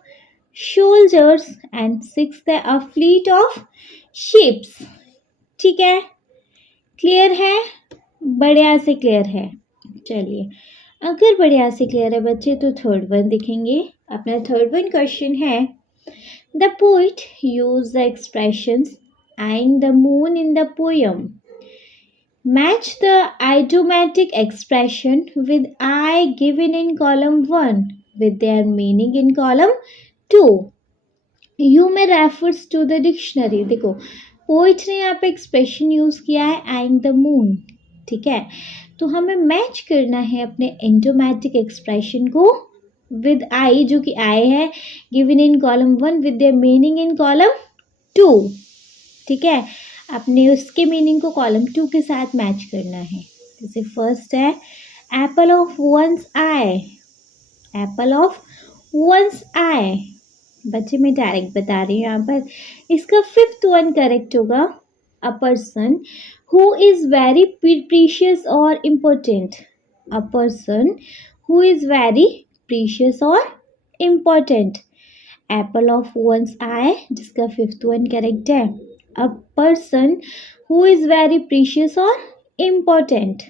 soldiers and sixth है a fleet of ships, ठीक है। Clear है, बढ़िया से क्लियर है। चलिए अगर बढ़िया से क्लियर है बच्चे तो थर्ड वन देखेंगे। अपना थर्ड वन क्वेश्चन है the poet use the expressions eyeing the moon in the poem. Match the idiomatic expression with I given in column 1 with their meaning in column 2. You may refers to the dictionary. देखो poet ने यहाँ पे expression use किया है eyeing the moon, ठीक है। तो हमें मैच करना है अपने एंडोमैटिक एक्सप्रेशन को विद आई, जो कि आई है given in column 1 with their meaning in column 2, ठीक है। अपने उसके मीनिंग को कॉलम 2 के साथ मैच करना है। जैसे फर्स्ट है apple of one's eye, apple of one's eye, बच्चे मैं डायरेक्ट बता रही हूँ यहाँ पर। इसका फिफ्थ वन करेक्ट होगा a person who is very precious और important, a person who is very precious और important. Apple of one's eye, जिसका फिफ्थ वन करेक्ट है a person who is very precious और इम्पोर्टेंट,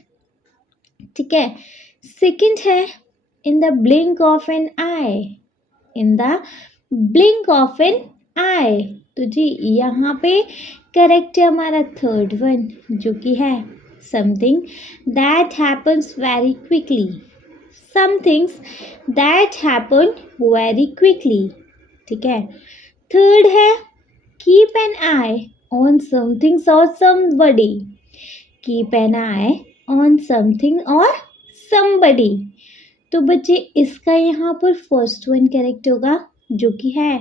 ठीक है। Second है in the blink of an eye, in the blink of an eye, तो जी यहाँ पे करेक्ट है हमारा थर्ड वन, जो कि है something that happens very quickly, some things that happen very quickly, ठीक है। थर्ड है keep an eye on something और somebody, keep an eye on something और समबडी, तो बच्चे इसका यहाँ पर फर्स्ट वन करेक्ट होगा, जो कि है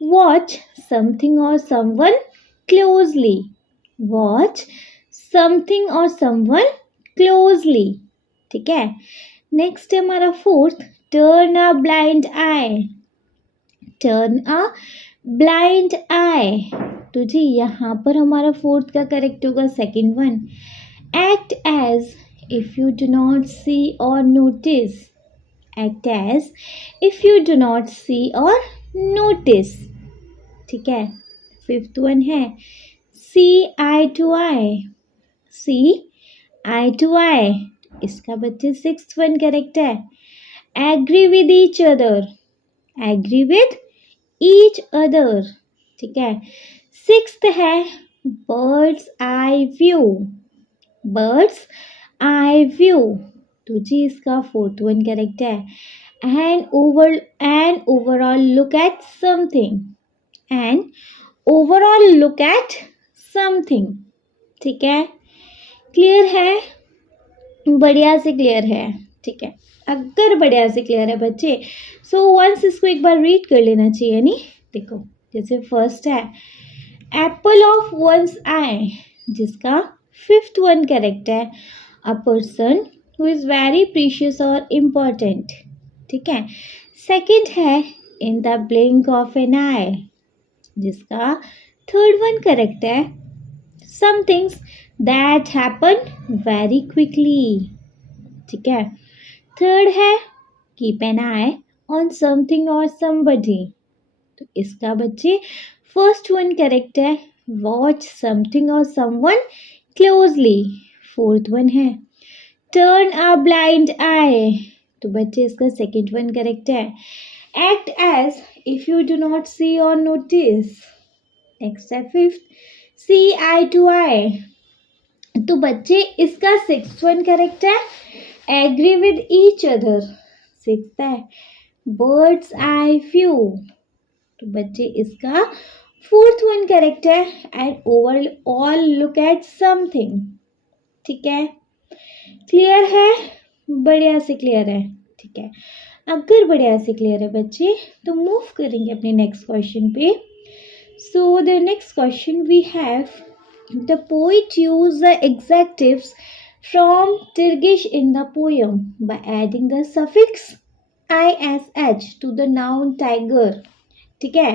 वॉच समथिंग और समवन क्लोजली, वॉच समथिंग और समवन क्लोजली, ठीक है। नेक्स्ट है हमारा fourth turn a blind eye, turn a blind eye, तो जी यहाँ पर हमारा फोर्थ का करेक्ट होगा second one act as if you do not see और notice, act as if you do not see or notice, ठीक है। फिफ्थ वन है see eye to eye, see eye to eye, इसका बच्चे sixth one correct है agree with each other, agree with each other, ठीक है। Sixth है bird's eye view, bird's आई view. तो जी इसका फोर्थ वन करेक्ट है। And overall look at something. And overall look at something. ठीक है, क्लियर है, बढ़िया से क्लियर है। ठीक है, अगर बढ़िया से क्लियर है बच्चे, सो वंस इसको एक बार रीड कर लेना चाहिए नहीं। देखो जैसे फर्स्ट है एप्पल ऑफ वंस आई, जिसका फिफ्थ वन करेक्ट है। A person who is very precious और इम्पोर्टेंट। ठीक है, सेकंड है in the blink of an eye, जिसका थर्ड वन करेक्ट है। Some things that happen very quickly. ठीक है, थर्ड है keep an eye on something और समबडी। तो इसका बच्चे फर्स्ट वन करेक्ट है, वॉच समथिंग और समवन क्लोजली। फोर्थ वन है टर्न अ ब्लाइंड आई। तो बच्चे इसका सेकंड वन करेक्ट है, act as if you do not see और नोटिस। नेक्स्ट है fifth see eye to eye. तो बच्चे इसका सिक्स्थ वन करेक्ट है, agree with each other. Sixth है बर्ड्स आई व्यू। तो बच्चे इसका फोर्थ वन करेक्ट है, and overall look at something. ठीक है, क्लियर है, बढ़िया से क्लियर है। ठीक है, अगर बढ़िया से क्लियर है बच्चे तो मूव करेंगे अपने नेक्स्ट क्वेश्चन पे। So the next question we have the poet use the adjectives from Turkish in the poem by adding the suffix ish to the noun tiger. ठीक है,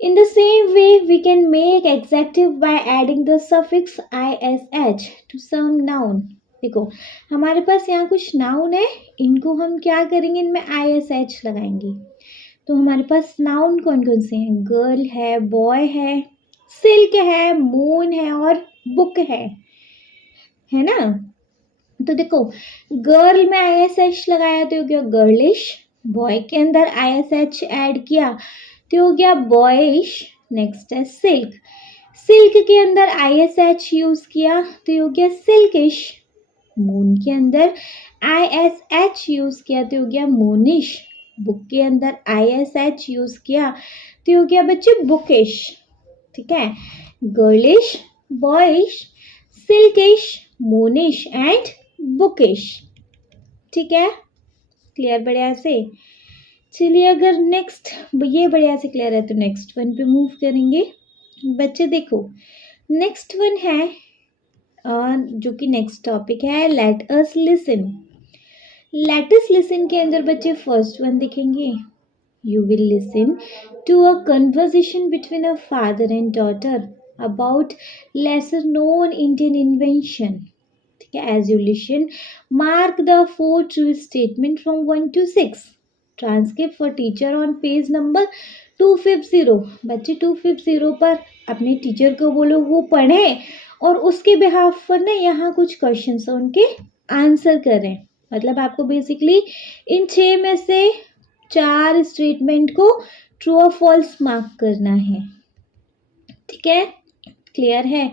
in the same way we can make adjective by adding the suffix ish to some noun. देखो हमारे पास यहाँ कुछ noun है, इनको हम क्या करेंगे, इनमें ish लगाएंगे। तो हमारे पास नाउन कौन कौन से हैं, गर्ल है, बॉय है, सिल्क है, मून है और बुक है ना। तो देखो गर्ल में आईएसएच लगाया तो हो गया गर्लिश, बॉय के अंदर आईएसएच ऐड किया तो हो गया बॉयिश। नेक्स्ट है सिल्क, सिल्क के अंदर आईएसएच यूज किया तो हो गया सिल्किश। मून के अंदर आईएसएच यूज किया तो हो गया मूनिश। बुक के अंदर आईएसएच यूज किया तो हो गया बच्चे बुकिश। ठीक है, गर्लिश, बॉयिश, सिल्किश, मूनिश एंड बुकिश। ठीक है, क्लियर बढ़िया से। चलिए अगर नेक्स्ट ये बढ़िया से क्लियर है तो नेक्स्ट वन पे मूव करेंगे। बच्चे देखो नेक्स्ट वन है जो कि नेक्स्ट टॉपिक है let us listen. Let us listen के अंदर बच्चे फर्स्ट वन देखेंगे, you will listen to a conversation between a father and daughter about lesser known Indian invention. ठीक है, as you listen mark the 4 true statement from 1 to 6। Transcript for teacher on page number 250। बच्चे 250 पर अपने teacher को बोलो वो पढ़े और उसके बिहाफ पर ना यहाँ कुछ क्वेश्चन है उनके आंसर करें। मतलब आपको बेसिकली इन 6 में से 4 स्टेटमेंट को ट्रू और फॉल्स मार्क करना है। ठीक है, क्लियर है।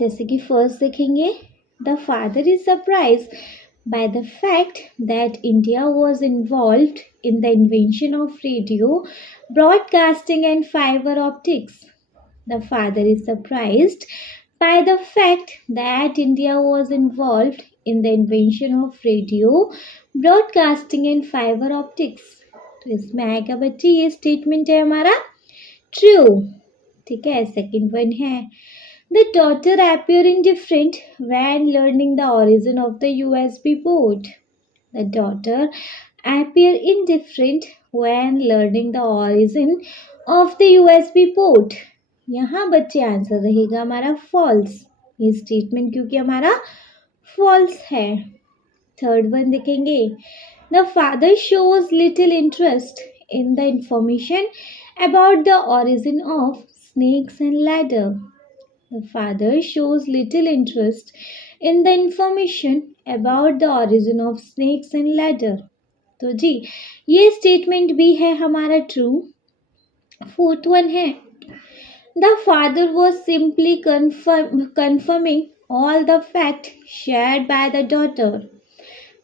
जैसे कि फर्स्ट देखेंगे, the father is surprised by the fact that India was involved in the invention of radio, broadcasting and fiber optics. The father is surprised by the fact that India was involved in the invention of radio, broadcasting and fiber optics. तो इसमें आएगा बच्चे ये statement है हमारा true. ठीक है, second one है the daughter appear indifferent when learning the origin of the USB port. The daughter appear indifferent when learning the origin of the USB port. यहाँ बच्चे आंसर रहेगा हमारा false, ये स्टेटमेंट क्योंकि हमारा false है। थर्ड वन देखेंगे, the father shows little interest in the information about the origin of snakes and ladder. The father shows little interest in the information about the origin of snakes and ladder. तो जी ये statement भी है हमारा true. Fourth one है, the father was simply confirming all the fact shared by the daughter.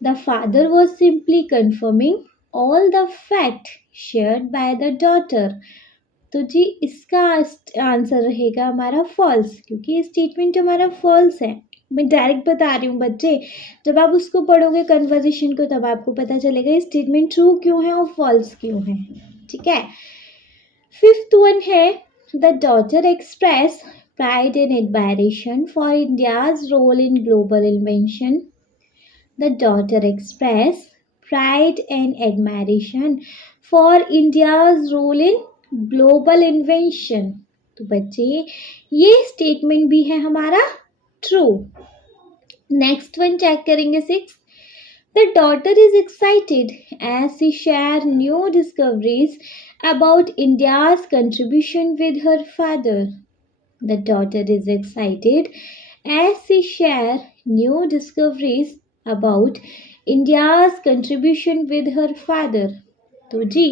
The father was simply confirming all the fact shared by the daughter. तो जी इसका answer रहेगा हमारा फॉल्स, क्योंकि ये स्टेटमेंट हमारा फॉल्स है. मैं डायरेक्ट बता रही हूँ बच्चे, जब आप उसको पढ़ोगे कन्वर्सेशन को तब आपको पता चलेगा ये स्टेटमेंट ट्रू क्यों है और फॉल्स क्यों है. ठीक है. फिफ्थ वन है the daughter express pride and admiration for India's role in global invention. The daughter expressed pride and admiration for India's role in global invention. तो बच्चे ये स्टेटमेंट भी है हमारा ट्रू. नेक्स्ट वन चेक करेंगे 6. The daughter is excited as she share new discoveries about India's contribution with her father. The daughter is excited as she share new discoveries about India's contribution with her father. तो जी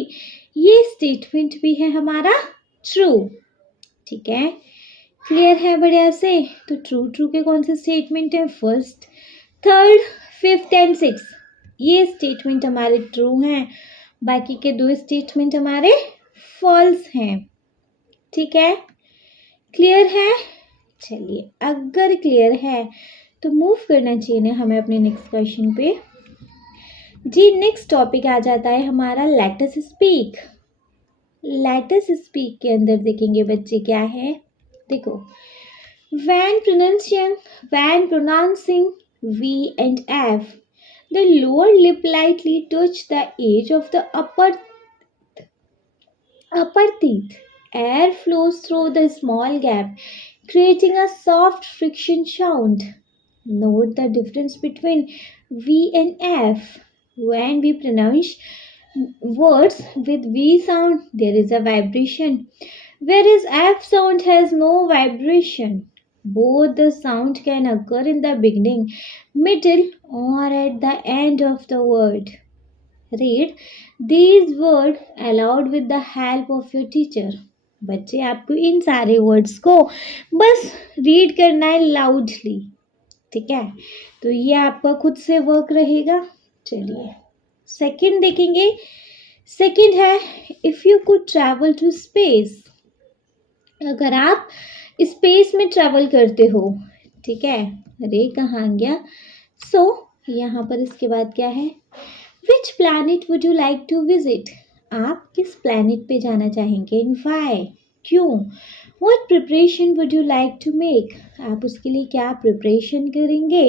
ये statement भी है हमारा true. ठीक है. Clear है बढ़िया से. तो ट्रू के कौन से स्टेटमेंट है? First, third, fifth and six. ये स्टेटमेंट हमारे ट्रू हैं, बाकी के दो स्टेटमेंट हमारे फॉल्स हैं. ठीक है. क्लियर है. चलिए अगर क्लियर है तो मूव करना चाहिए ना हमें अपने नेक्स्ट क्वेश्चन पे. जी नेक्स्ट टॉपिक आ जाता है हमारा let us speak. Let us speak के अंदर देखेंगे बच्चे क्या है. देखो, when pronouncing V and F, the lower lip lightly touch the edge of the upper teeth. Air flows through the small gap, creating a soft friction sound. Note the difference between V and F. When we pronounce words with V sound, there is a vibration, whereas F sound has no vibration. Both the sound can occur in the beginning, middle, or at the end of the word. Read these words aloud with the help of your teacher. बच्चे आपको इन सारे words को बस read करना है loudly. ठीक है. तो ये आपका खुद से वर्क रहेगा. चलिए सेकंड देखेंगे. सेकंड है if you could travel to space. अगर आप स्पेस में ट्रैवल करते हो. ठीक है. अरे कहाँ गया. सो यहाँ पर इसके बाद क्या है. Which planet would you like to visit. आप किस प्लैनेट पे जाना चाहेंगे एंड व्हाई, क्यों. What preparation would you like to make. आप उसके लिए क्या प्रिपरेशन करेंगे.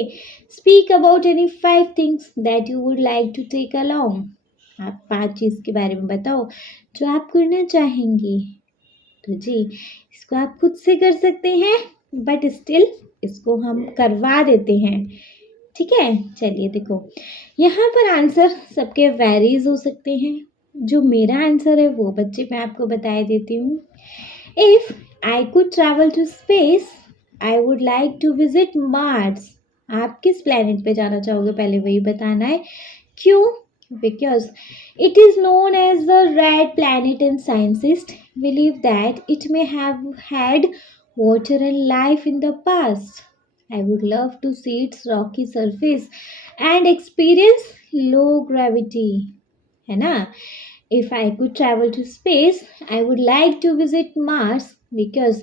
Speak about any 5 things that you would like to take along. आप 5 चीज़ के बारे में बताओ जो आप करना चाहेंगे. तो जी इसको आप खुद से कर सकते हैं, बट स्टिल इसको हम करवा देते हैं. ठीक है. चलिए देखो, यहाँ पर आंसर सबके वेरीज हो सकते हैं. जो मेरा आंसर है वो बच्चे मैं आपको बता देती हूँ. If I could travel to space I would like to visit Mars. आप किस प्लैनेट पे जाना चाहोगे पहले वही बताना है. क्यों. Because it is known as the red planet and scientist believe that it may have had water and life in the past. I would love to see its rocky surface and experience low gravity. है ना. If I could travel to space, I would like to visit Mars because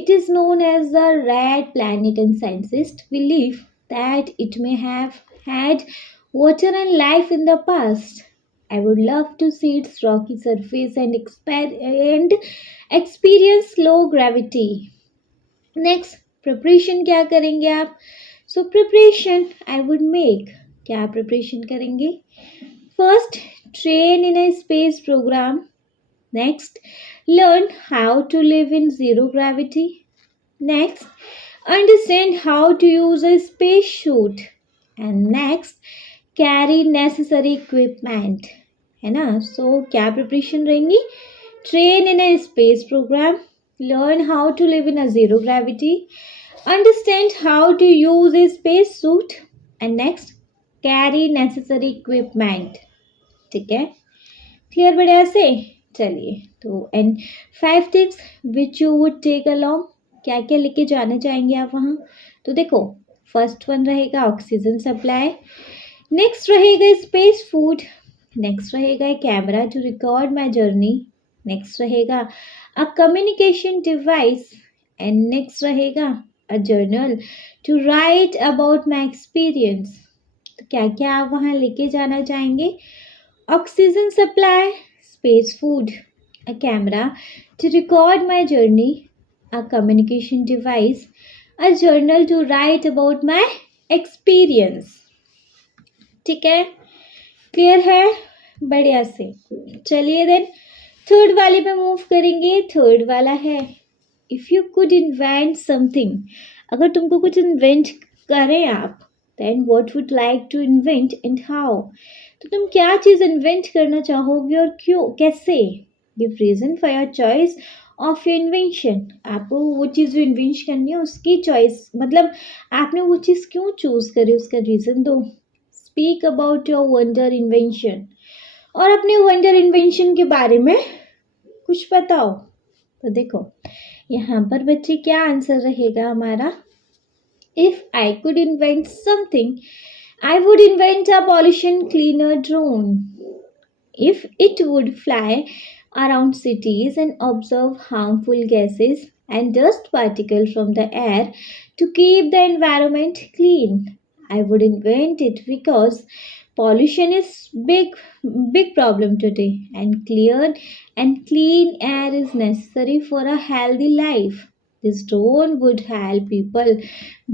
it is known as the red planet and scientists believe that it may have had water and life in the past. I would love to see its rocky surface and experience low gravity. Next, preparation क्या करेंगे आप. So preparation I would make. क्या preparation करेंगे. First, train in a space program. Next, learn how to live in zero gravity. Next, understand how to use a space suit. And next, carry necessary equipment. है ना. So क्या preparation रहेंगी. Train in a space program, learn how to live in a zero gravity, understand how to use a space suit, and next carry necessary equipment. ठीक है. Clear बढ़िया से. चलिए तो and 5 things which you would take along. क्या क्या लेके जाना चाहेंगे आप वहाँ? तो देखो, फर्स्ट वन रहेगा ऑक्सीजन सप्लाई, नेक्स्ट रहेगा स्पेस फूड, नेक्स्ट रहेगा camera to record my journey, next रहेगा a communication device, and next रहेगा a journal to write about my experience. तो क्या क्या आप वहाँ लेके जाना चाहेंगे? Oxygen supply, space food, a camera to record my journey, a communication device, a journal to write about my experience। ठीक है, क्लियर है? बढ़िया से। चलिए देन थर्ड वाले पे मूव करेंगे। थर्ड वाला है if you could invent something, अगर तुमको कुछ इन्वेंट करें आप, then what would like to invent and how. तो तुम क्या चीज़ इन्वेंट करना चाहोगे और क्यों, कैसे? Give reason for your choice of your invention. आपको वो चीज़ जो इन्वेंट करनी है उसकी चॉइस, मतलब आपने वो चीज़ क्यों चूज़ करी, उसका रीज़न दो। Speak about your wonder invention, और अपने वंडर इन्वेंशन के बारे में कुछ बताओ। तो देखो यहाँ पर बच्चे क्या आंसर रहेगा हमारा? If I could invent something, I would invent a pollution cleaner drone. If it would fly around cities and observe harmful gases and dust particles from the air to keep the environment clean. I would invent it because pollution is big problem today, and clean air is necessary for a healthy life. This drone would help people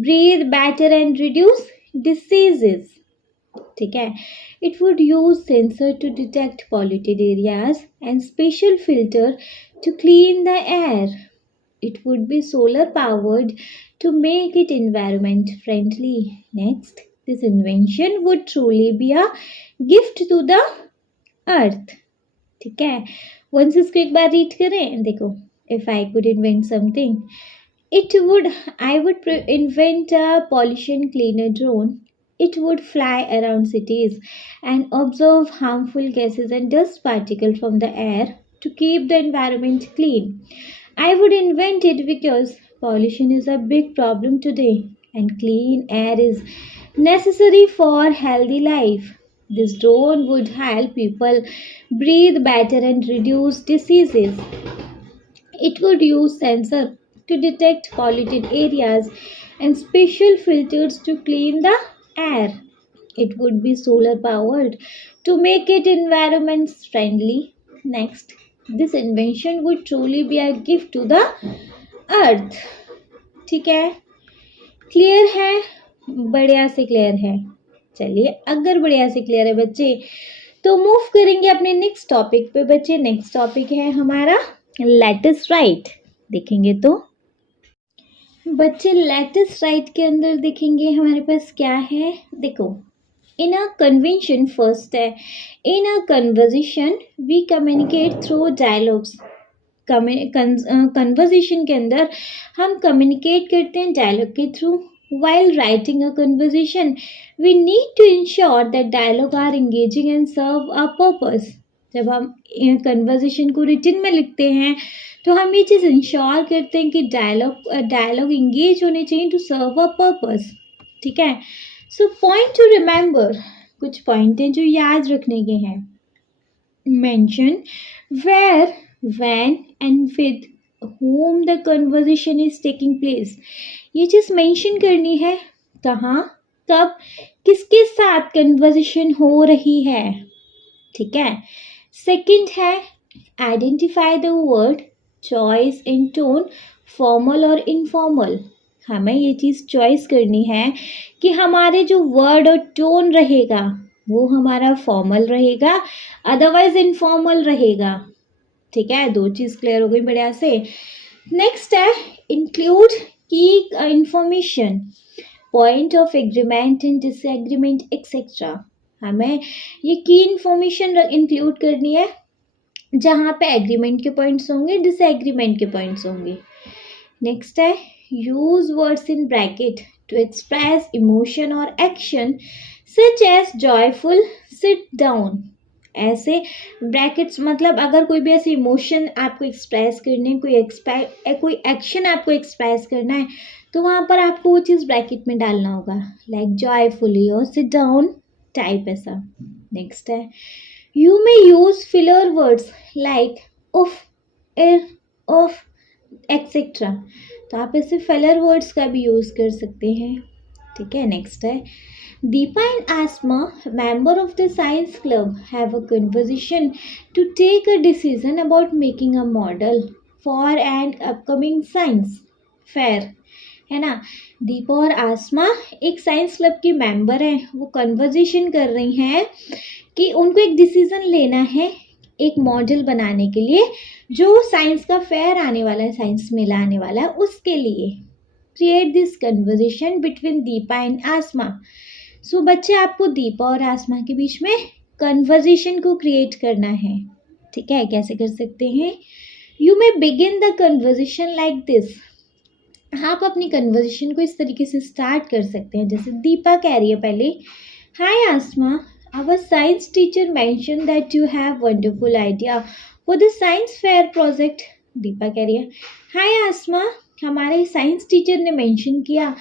breathe better and reduce diseases। ठीक है, it would use sensor to detect polluted areas and special filter to clean the air. It would be solar powered to make it environment friendly. Next, this invention would truly be a gift to the earth। ठीक है, once इसको एक बार read करें। देखो, if I could invent something, I would invent a pollution cleaner drone. It would fly around cities and observe harmful gases and dust particles from the air to keep the environment clean. I would invent it because pollution is a big problem today and clean air is necessary for healthy life. This drone would help people breathe better and reduce diseases. It would use sensor to detect polluted areas and special filters to clean the air. It would be solar powered to make it environment friendly. Next, this invention would truly be a gift to the earth। ठीक है, clear है? बढ़िया से clear है। चलिए, अगर बढ़िया से क्लियर है बच्चे, तो मूव करेंगे अपने नेक्स्ट टॉपिक पे। बच्चे, नेक्स्ट टॉपिक है हमारा लेट अस राइट। देखेंगे तो बच्चे लेट अस राइट के अंदर देखेंगे हमारे पास क्या है। देखो, इन अ कन्वेंशन, फर्स्ट है in a conversation we communicate through dialogues. Conversation के अंदर हम कम्युनिकेट करते हैं डायलॉग के through. While writing a conversation we need to ensure that dialogue are engaging and serve a purpose. जब हम कन्वर्जेशन को रिटन में लिखते हैं तो हम ये चीज़ इंश्योर करते हैं कि डायलॉग इंगेज होने चाहिए टू सर्व अ पर्पस। ठीक है, सो पॉइंट टू रिमेंबर, कुछ पॉइंट हैं जो याद रखने के हैं। Mention where, when and with whom the conversation is taking place। ये चीज़ मेंशन करनी है, कहाँ, कब, किसके साथ कन्वर्सेशन हो रही है। ठीक है, सेकंड है identify the word, choice and tone, formal और इनफॉर्मल। हमें ये चीज़ चॉइस करनी है कि हमारे जो वर्ड और टोन रहेगा वो हमारा फॉर्मल रहेगा, अदरवाइज इनफॉर्मल रहेगा। ठीक है, दो चीज़ क्लियर हो गई बढ़िया से। नेक्स्ट है इंक्लूड की information, point of agreement and disagreement etcetera. हमें ये की इंफॉर्मेशन इंक्लूड करनी है जहाँ पे एग्रीमेंट के पॉइंट्स होंगे, डिसएग्रीमेंट के पॉइंट्स होंगे। नेक्स्ट है use words in bracket to express emotion और action such as joyful, sit down. ऐसे ब्रैकेट्स मतलब अगर कोई भी ऐसे इमोशन आपको एक्सप्रेस करने, कोई एक्शन आपको एक्सप्रेस करना है तो वहाँ पर आपको वो चीज़ ब्रैकेट में डालना होगा, लाइक जॉयफुली और सिट डाउन टाइप ऐसा। नेक्स्ट है, you may use filler words like उफ, एर, ऑफ, एक्सेट्रा। तो आप ऐसे फिलर वर्ड्स का भी यूज़ कर सकते हैं। ठीक है, नेक्स्ट है, Deepa and Asma, member of the science club, have a conversation to take a decision about making a model for an upcoming science fair. है ना, दीपा और आसमा एक साइंस क्लब की मेंबर हैं, वो कन्वर्जेशन कर रही हैं कि उनको एक डिसीजन लेना है एक मॉडल बनाने के लिए जो साइंस का फेयर आने वाला है, साइंस मेला आने वाला है, उसके लिए। Create this conversation between Deepa and Asma. So बच्चे, आपको दीपा और आसमा के बीच में कन्वर्जेशन को क्रिएट करना है। ठीक है, कैसे कर सकते हैं? You may begin the conversation like this. आप अपनी कन्वर्जेशन को इस तरीके से स्टार्ट कर सकते हैं, जैसे दीपा कह रही है पहले, hi Asma, our science teacher mention that you have wonderful idea for the science fair project. Deepa कह रही है, हाय आसमा, हमारे साइंस टीचर ने मेंशन किया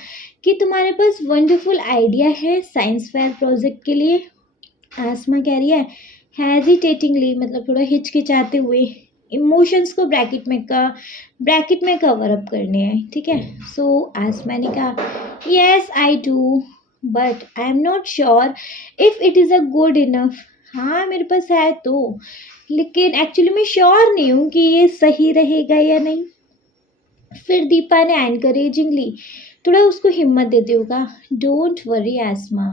कि तुम्हारे पास वंडरफुल आइडिया है साइंस फेयर प्रोजेक्ट के लिए। आसमा कह रही है हेजिटेटिंगली, मतलब थोड़ा हिचकिचाते हुए, इमोशंस को ब्रैकेट में कवर अप करने हैं। ठीक है, सो आसमा ने कहा, yes I do but I am not sure if it is a good enough. हाँ, मेरे पास है तो, लेकिन एक्चुअली मैं श्योर नहीं हूँ कि ये सही रहेगा या नहीं। फिर दीपा ने एनकरेजिंगली थोड़ा उसको हिम्मत देते होगा, डोंट वरी आसमा।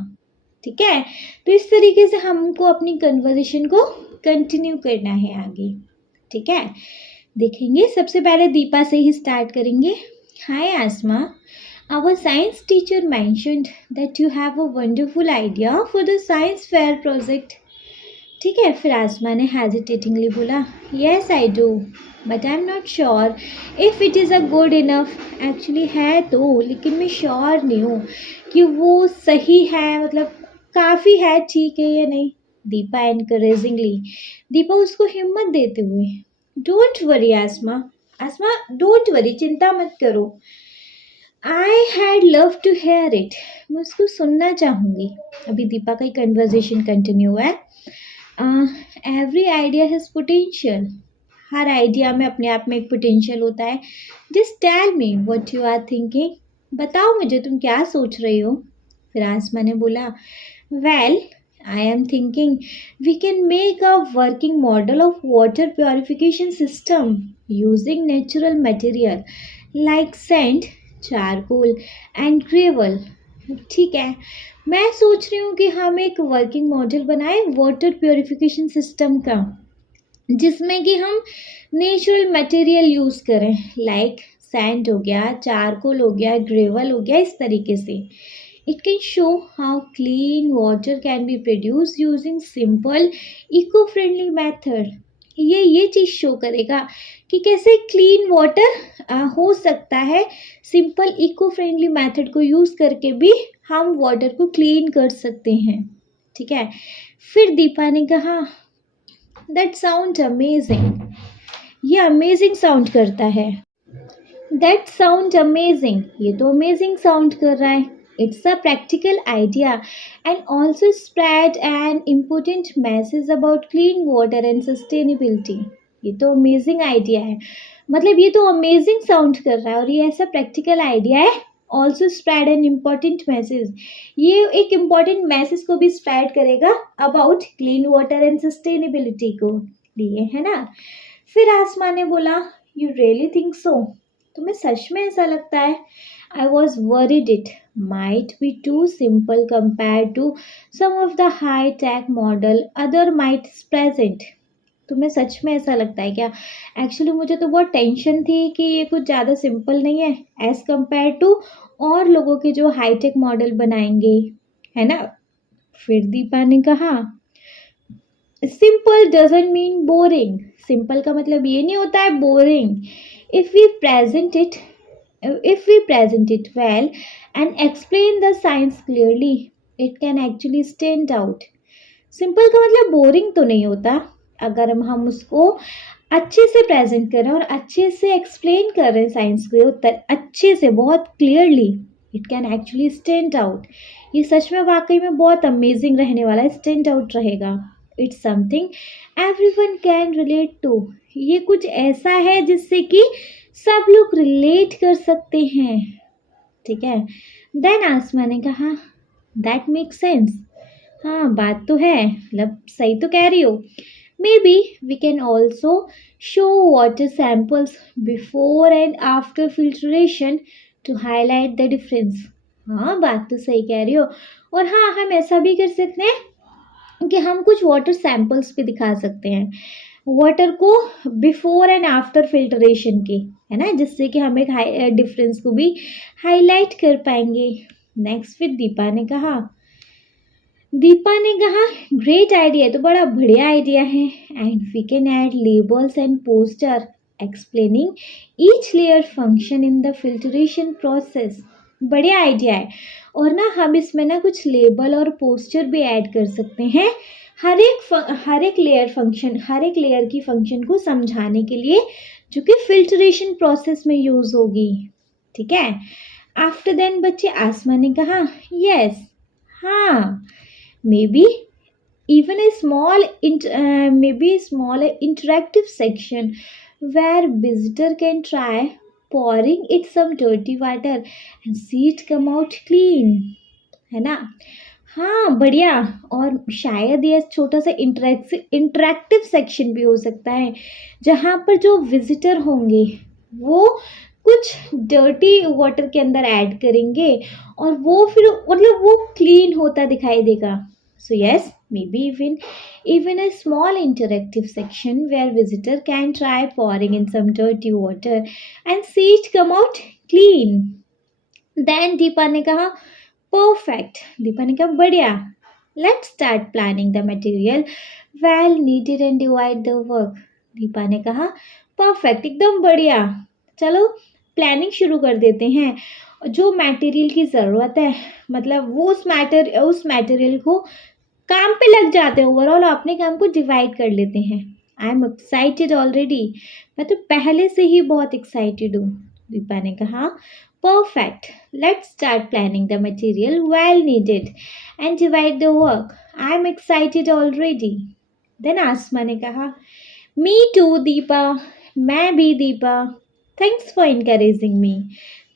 ठीक है, तो इस तरीके से हमको अपनी कन्वर्सेशन को कंटिन्यू करना है आगे। ठीक है, देखेंगे, सबसे पहले दीपा से ही स्टार्ट करेंगे। Hi Asma, our science teacher mentioned that you have a wonderful idea for the science fair project. ठीक है, फिर आसमा ने हेजिटेटिंगली बोला, yes I do but I am not sure if it is a good enough. Actually है तो, लेकिन मैं sure नहीं हूँ कि वो सही है, मतलब काफ़ी है, ठीक है या नहीं। दीपा एनकरेजिंगली, दीपा उसको हिम्मत देते हुए, don't worry Asma, Asma don't worry, चिंता मत करो। I had love to hear it, मैं उसको सुनना चाहूँगी। अभी दीपा का कन्वर्जेशन कंटिन्यू है। एवरी आइडिया हैज़ पोटेंशियल, हर आइडिया में अपने आप में एक पोटेंशियल होता है। Just tell me what you are thinking, बताओ मुझे तुम क्या सोच रही हो। फिर आसमा ने बोला, well I am thinking we can make a working model of water purification system using natural material like sand, charcoal and gravel. ठीक है, मैं सोच रही हूँ कि हम एक वर्किंग मॉडल बनाएं वाटर प्योरिफिकेशन सिस्टम का, जिसमें कि हम नेचुरल मटेरियल यूज़ करें, लाइक सैंड हो गया, चारकोल हो गया, ग्रेवल हो गया, इस तरीके से। It can show how clean water can be produce using simple eco friendly method. ये चीज़ शो करेगा कि कैसे क्लीन वाटर हो सकता है, सिंपल इको फ्रेंडली मेथड को यूज़ करके भी हम वाटर को क्लीन कर सकते हैं। ठीक है, फिर दीपा ने कहा, दैट साउंड अमेजिंग, ये अमेजिंग साउंड करता है। दैट साउंड अमेजिंग, ये तो अमेजिंग साउंड कर रहा है। It's a practical idea and also spread an important message about clean water and sustainability. ये तो अमेजिंग आइडिया है, मतलब ये तो अमेजिंग साउंड कर रहा है और ये ऐसा प्रैक्टिकल आइडिया है। Also spread an important message, ये एक इम्पॉर्टेंट मैसेज को भी स्प्रेड करेगा about clean water and sustainability को लिए, है ना। फिर आसमा ने बोला, यू रियली थिंक सो, तुम्हें सच में ऐसा लगता है? I was worried it might be too simple compare to some of the high tech model other might present. तुम्हें सच में ऐसा लगता है क्या? एक्चुअली मुझे तो बहुत टेंशन थी कि ये कुछ ज़्यादा सिंपल नहीं है एज़ कम्पेयर टू और लोगों के जो हाईटेक मॉडल बनाएंगे, है ना। फिर दीपा ने कहा, simple doesn't mean boring, simple का मतलब ये नहीं होता है boring. If we present it well and explain the science clearly, it can actually stand out. Simple का मतलब बोरिंग तो नहीं होता, अगर हम उसको अच्छे से प्रेजेंट कर रहे हैं और अच्छे से एक्सप्लेन कर रहे हैं साइंस के उत्तर अच्छे से, बहुत clearly, it can actually stand out. ये सच में वाकई में बहुत अमेजिंग रहने वाला है, स्टैंड आउट रहेगा। It's something everyone can relate to. ये कुछ ऐसा है जिससे कि सब लोग रिलेट कर सकते हैं, ठीक है। देन आसमा ने कहा दैट मेक सेंस। हाँ बात तो है, मतलब सही तो कह रही हो। Maybe we can also show water samples before and after filtration to highlight the difference. हाँ बात तो सही कह रही हो। और हाँ, हम ऐसा भी कर सकते हैं कि हम कुछ वाटर सैंपल्स भी दिखा सकते हैं वाटर को बिफोर एंड आफ्टर फिल्ट्रेशन के, है ना, जिससे कि हम एक डिफरेंस को भी हाईलाइट कर पाएंगे। नेक्स्ट फिर दीपा ने कहा ग्रेट आइडिया, तो बड़ा बढ़िया आइडिया है। And we can add labels and poster explaining each layer function in the filtration process. बढ़िया आइडिया है। और ना हम इसमें ना कुछ लेबल और पोस्टर भी ऐड कर सकते हैं हर एक लेयर की फंक्शन को समझाने के लिए, जो कि फिल्ट्रेशन प्रोसेस में यूज होगी, ठीक है। आफ्टर देन बच्चे आसमा ने कहा यस, हाँ, maybe even a small interactive section where visitor can try pouring it some dirty water and see it come out clean, है ना। हाँ बढ़िया। और शायद ये छोटा सा इंटरेक्टिव सेक्शन भी हो सकता है जहाँ पर जो विजिटर होंगे वो कुछ डर्टी वाटर के अंदर ऐड करेंगे और वो फिर मतलब वो क्लीन होता दिखाई देगा। So yes, maybe even a small interactive section where visitor can try pouring in some dirty water and see it come out clean. Then Deepa ने कहा परफेक्ट। दीपा ने कहा बढ़िया, let's start planning the material we'll needed and divide the work. Deepa ने कहा perfect, एकदम बढ़िया, चलो प्लानिंग शुरू कर देते हैं। जो मटेरियल की ज़रूरत है, मतलब वो उस मटेरियल को काम पे लग जाते हैं, ओवरऑल अपने काम को डिवाइड कर लेते हैं। आई एम एक्साइटेड ऑलरेडी, मैं तो पहले से ही बहुत एक्साइटेड हूँ। दीपा ने कहा perfect, let's start planning the material we'll needed and divide the work. I am excited already. Then Asma ने कहा मी टू दीपा, मैं भी Deepa. Thanks for encouraging me.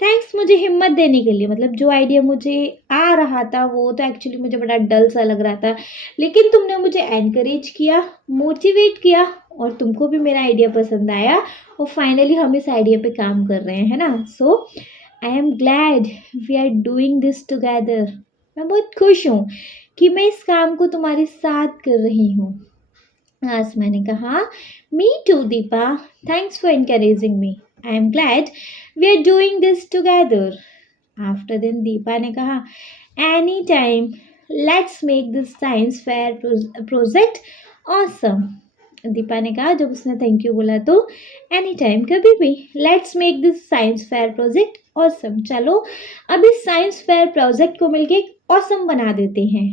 Thanks मुझे हिम्मत देने के लिए, मतलब जो आइडिया मुझे आ रहा था वो तो एक्चुअली मुझे बड़ा डल सा लग रहा था, लेकिन तुमने मुझे एनकरेज किया, मोटिवेट किया और तुमको भी मेरा आइडिया पसंद आया और फाइनली हम इस आइडिया पे काम कर रहे हैं, है ना। So I am glad we are doing this together. मैं बहुत खुश हूँ कि मैं इस काम को तुम्हारे साथ कर रही हूँ। आसमा ने कहा me to Deepa, thanks for encouraging me. I am glad we are doing this together. After then Deepa ने कहा any time, let's make this science fair project awesome. Deepa ने कहा, जब उसने थैंक यू बोला तो एनी टाइम, कभी भी, let's make this science fair project awesome. चलो अब इस साइंस फेयर प्रोजेक्ट को मिलके ऑसम बना देते हैं,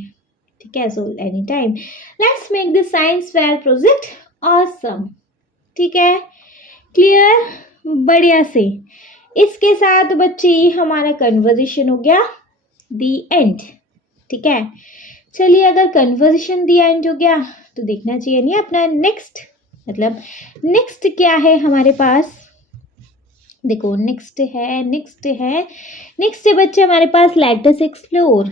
ठीक है। So any time let's make this science fair project awesome, ठीक है, क्लियर, बढ़िया से। इसके साथ बच्चे हमारा कन्वर्सेशन हो गया दी एंड, ठीक है। चलिए अगर कन्वर्सेशन दी एंड हो गया तो देखना चाहिए नहीं अपना नेक्स्ट, मतलब नेक्स्ट क्या है हमारे पास। देखो नेक्स्ट है बच्चे हमारे पास let us explore.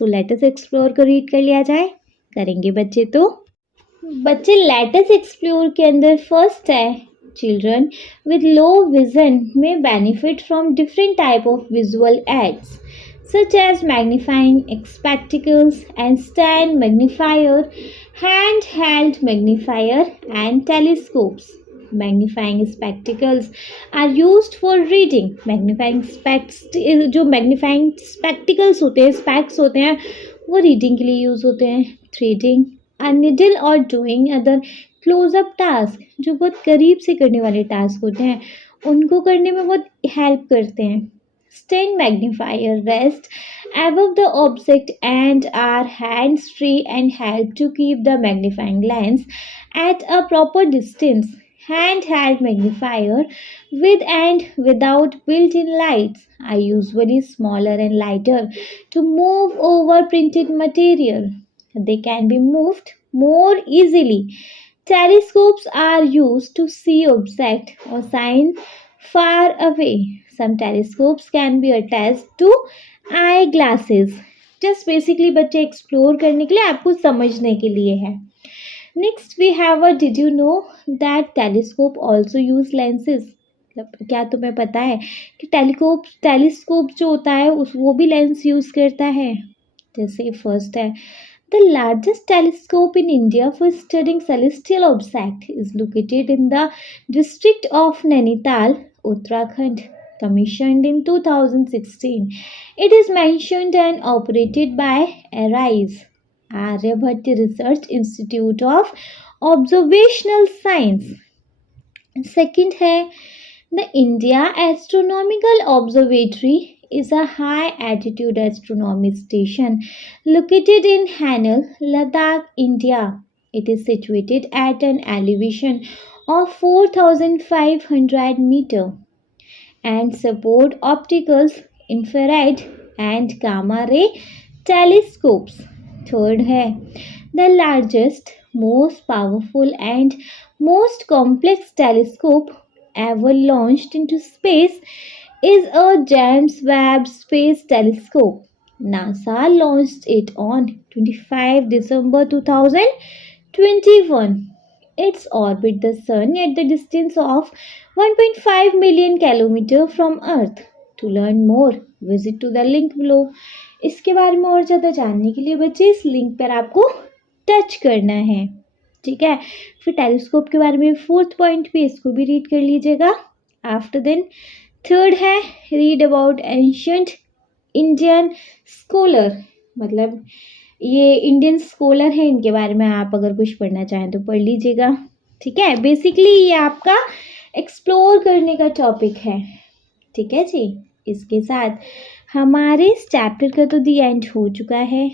So let us explore को रीड कर लिया जाए, करेंगे बच्चे। तो बच्चे लेट अस एक्सप्लोर के अंदर फर्स्ट है children with low vision may benefit from different type of visual aids such as magnifying spectacles and stand magnifier, handheld magnifier and telescopes. Magnifying spectacles are used for reading. जो magnifying spectacles होते हैं, specs होते हैं, वो reading के लिए use होते हैं। Reading a needle or doing other close up task, जो बहुत करीब से करने वाले टास्क होते हैं उनको करने में बहुत हेल्प करते हैं। stand magnifier rest above the object and are hands-free and help to keep the magnifying lens at a proper distance. Handheld magnifier with and without built-in lights are usually smaller and lighter to move over printed material. They can be moved more easily. Telescopes are used to see objects or signs far away. Some telescopes can be attached to eye glasses. Just basically बच्चे explore करने के लिए, आपको समझने के लिए है. Next we have a did you know that telescope also use lenses. क्या तुम्हें पता है कि टेलीस्कोप जो होता है उस वो भी लेंस यूज करता है. जैसे फर्स्ट है the largest telescope in India for studying celestial objects is located in the district of Nainital, Uttarakhand. Commissioned in 2016, it is mentioned and operated by ARISE, Aryabhatta Research Institute of Observational Science. Second है the India Astronomical Observatory is a high-altitude astronomy station located in Hanel, Ladakh, India. It is situated at an elevation of 4,500 meters and support optical, infrared and gamma ray telescopes. Third है the largest, most powerful and most complex telescope ever launched into space is a James Webb Space Telescope. NASA launched it on 25 December 2021. It orbits the Sun at the distance of 1.5 million kilometers from Earth. To learn more, visit to the link below. इसके बारे में और ज़्यादा जानने के लिए बच्चे इस लिंक पर आपको टच करना है. ठीक है. फिर टेलीस्कोप के बारे में फोर्थ पॉइंट पे इसको भी रीड कर लीजिएगा. आफ्टर देन थर्ड है read about ancient Indian scholar. मतलब ये इंडियन स्कॉलर है, इनके बारे में आप अगर कुछ पढ़ना चाहें तो पढ़ लीजिएगा. ठीक है. बेसिकली ये आपका एक्सप्लोर करने का टॉपिक है. ठीक है जी. इसके साथ हमारे इस चैप्टर का तो दी एंड हो चुका है.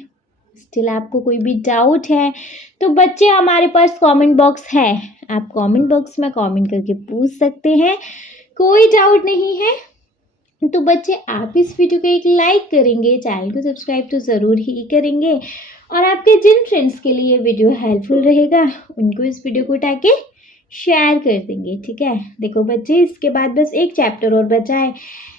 स्टिल आपको कोई भी डाउट है तो बच्चे हमारे पास कमेंट बॉक्स है, आप कमेंट बॉक्स में कमेंट करके पूछ सकते हैं. कोई डाउट नहीं है तो बच्चे आप इस वीडियो को एक लाइक करेंगे, चैनल को सब्सक्राइब तो ज़रूर ही करेंगे और आपके जिन फ्रेंड्स के लिए वीडियो हेल्पफुल रहेगा उनको इस वीडियो को उठा के शेयर कर देंगे. ठीक है. देखो बच्चे इसके बाद बस एक चैप्टर और बचा है.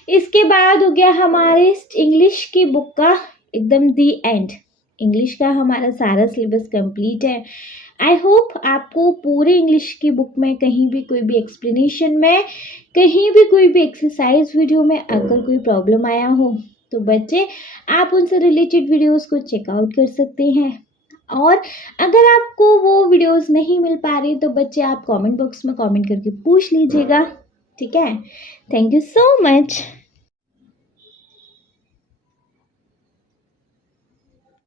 इसके बाद हो गया हमारे इंग्लिश की बुक का एकदम दी एंड. इंग्लिश का हमारा सारा सिलेबस कंप्लीट है. आई होप आपको पूरे इंग्लिश की बुक में कहीं भी कोई भी एक्सप्लेनेशन में, कहीं भी कोई भी एक्सरसाइज वीडियो में अगर कोई प्रॉब्लम आया हो तो बच्चे आप उनसे रिलेटेड वीडियोस को चेकआउट कर सकते हैं. और अगर आपको वो वीडियोस नहीं मिल पा रही तो बच्चे आप कमेंट बॉक्स में कमेंट करके पूछ लीजिएगा. ठीक है. Thank you so much.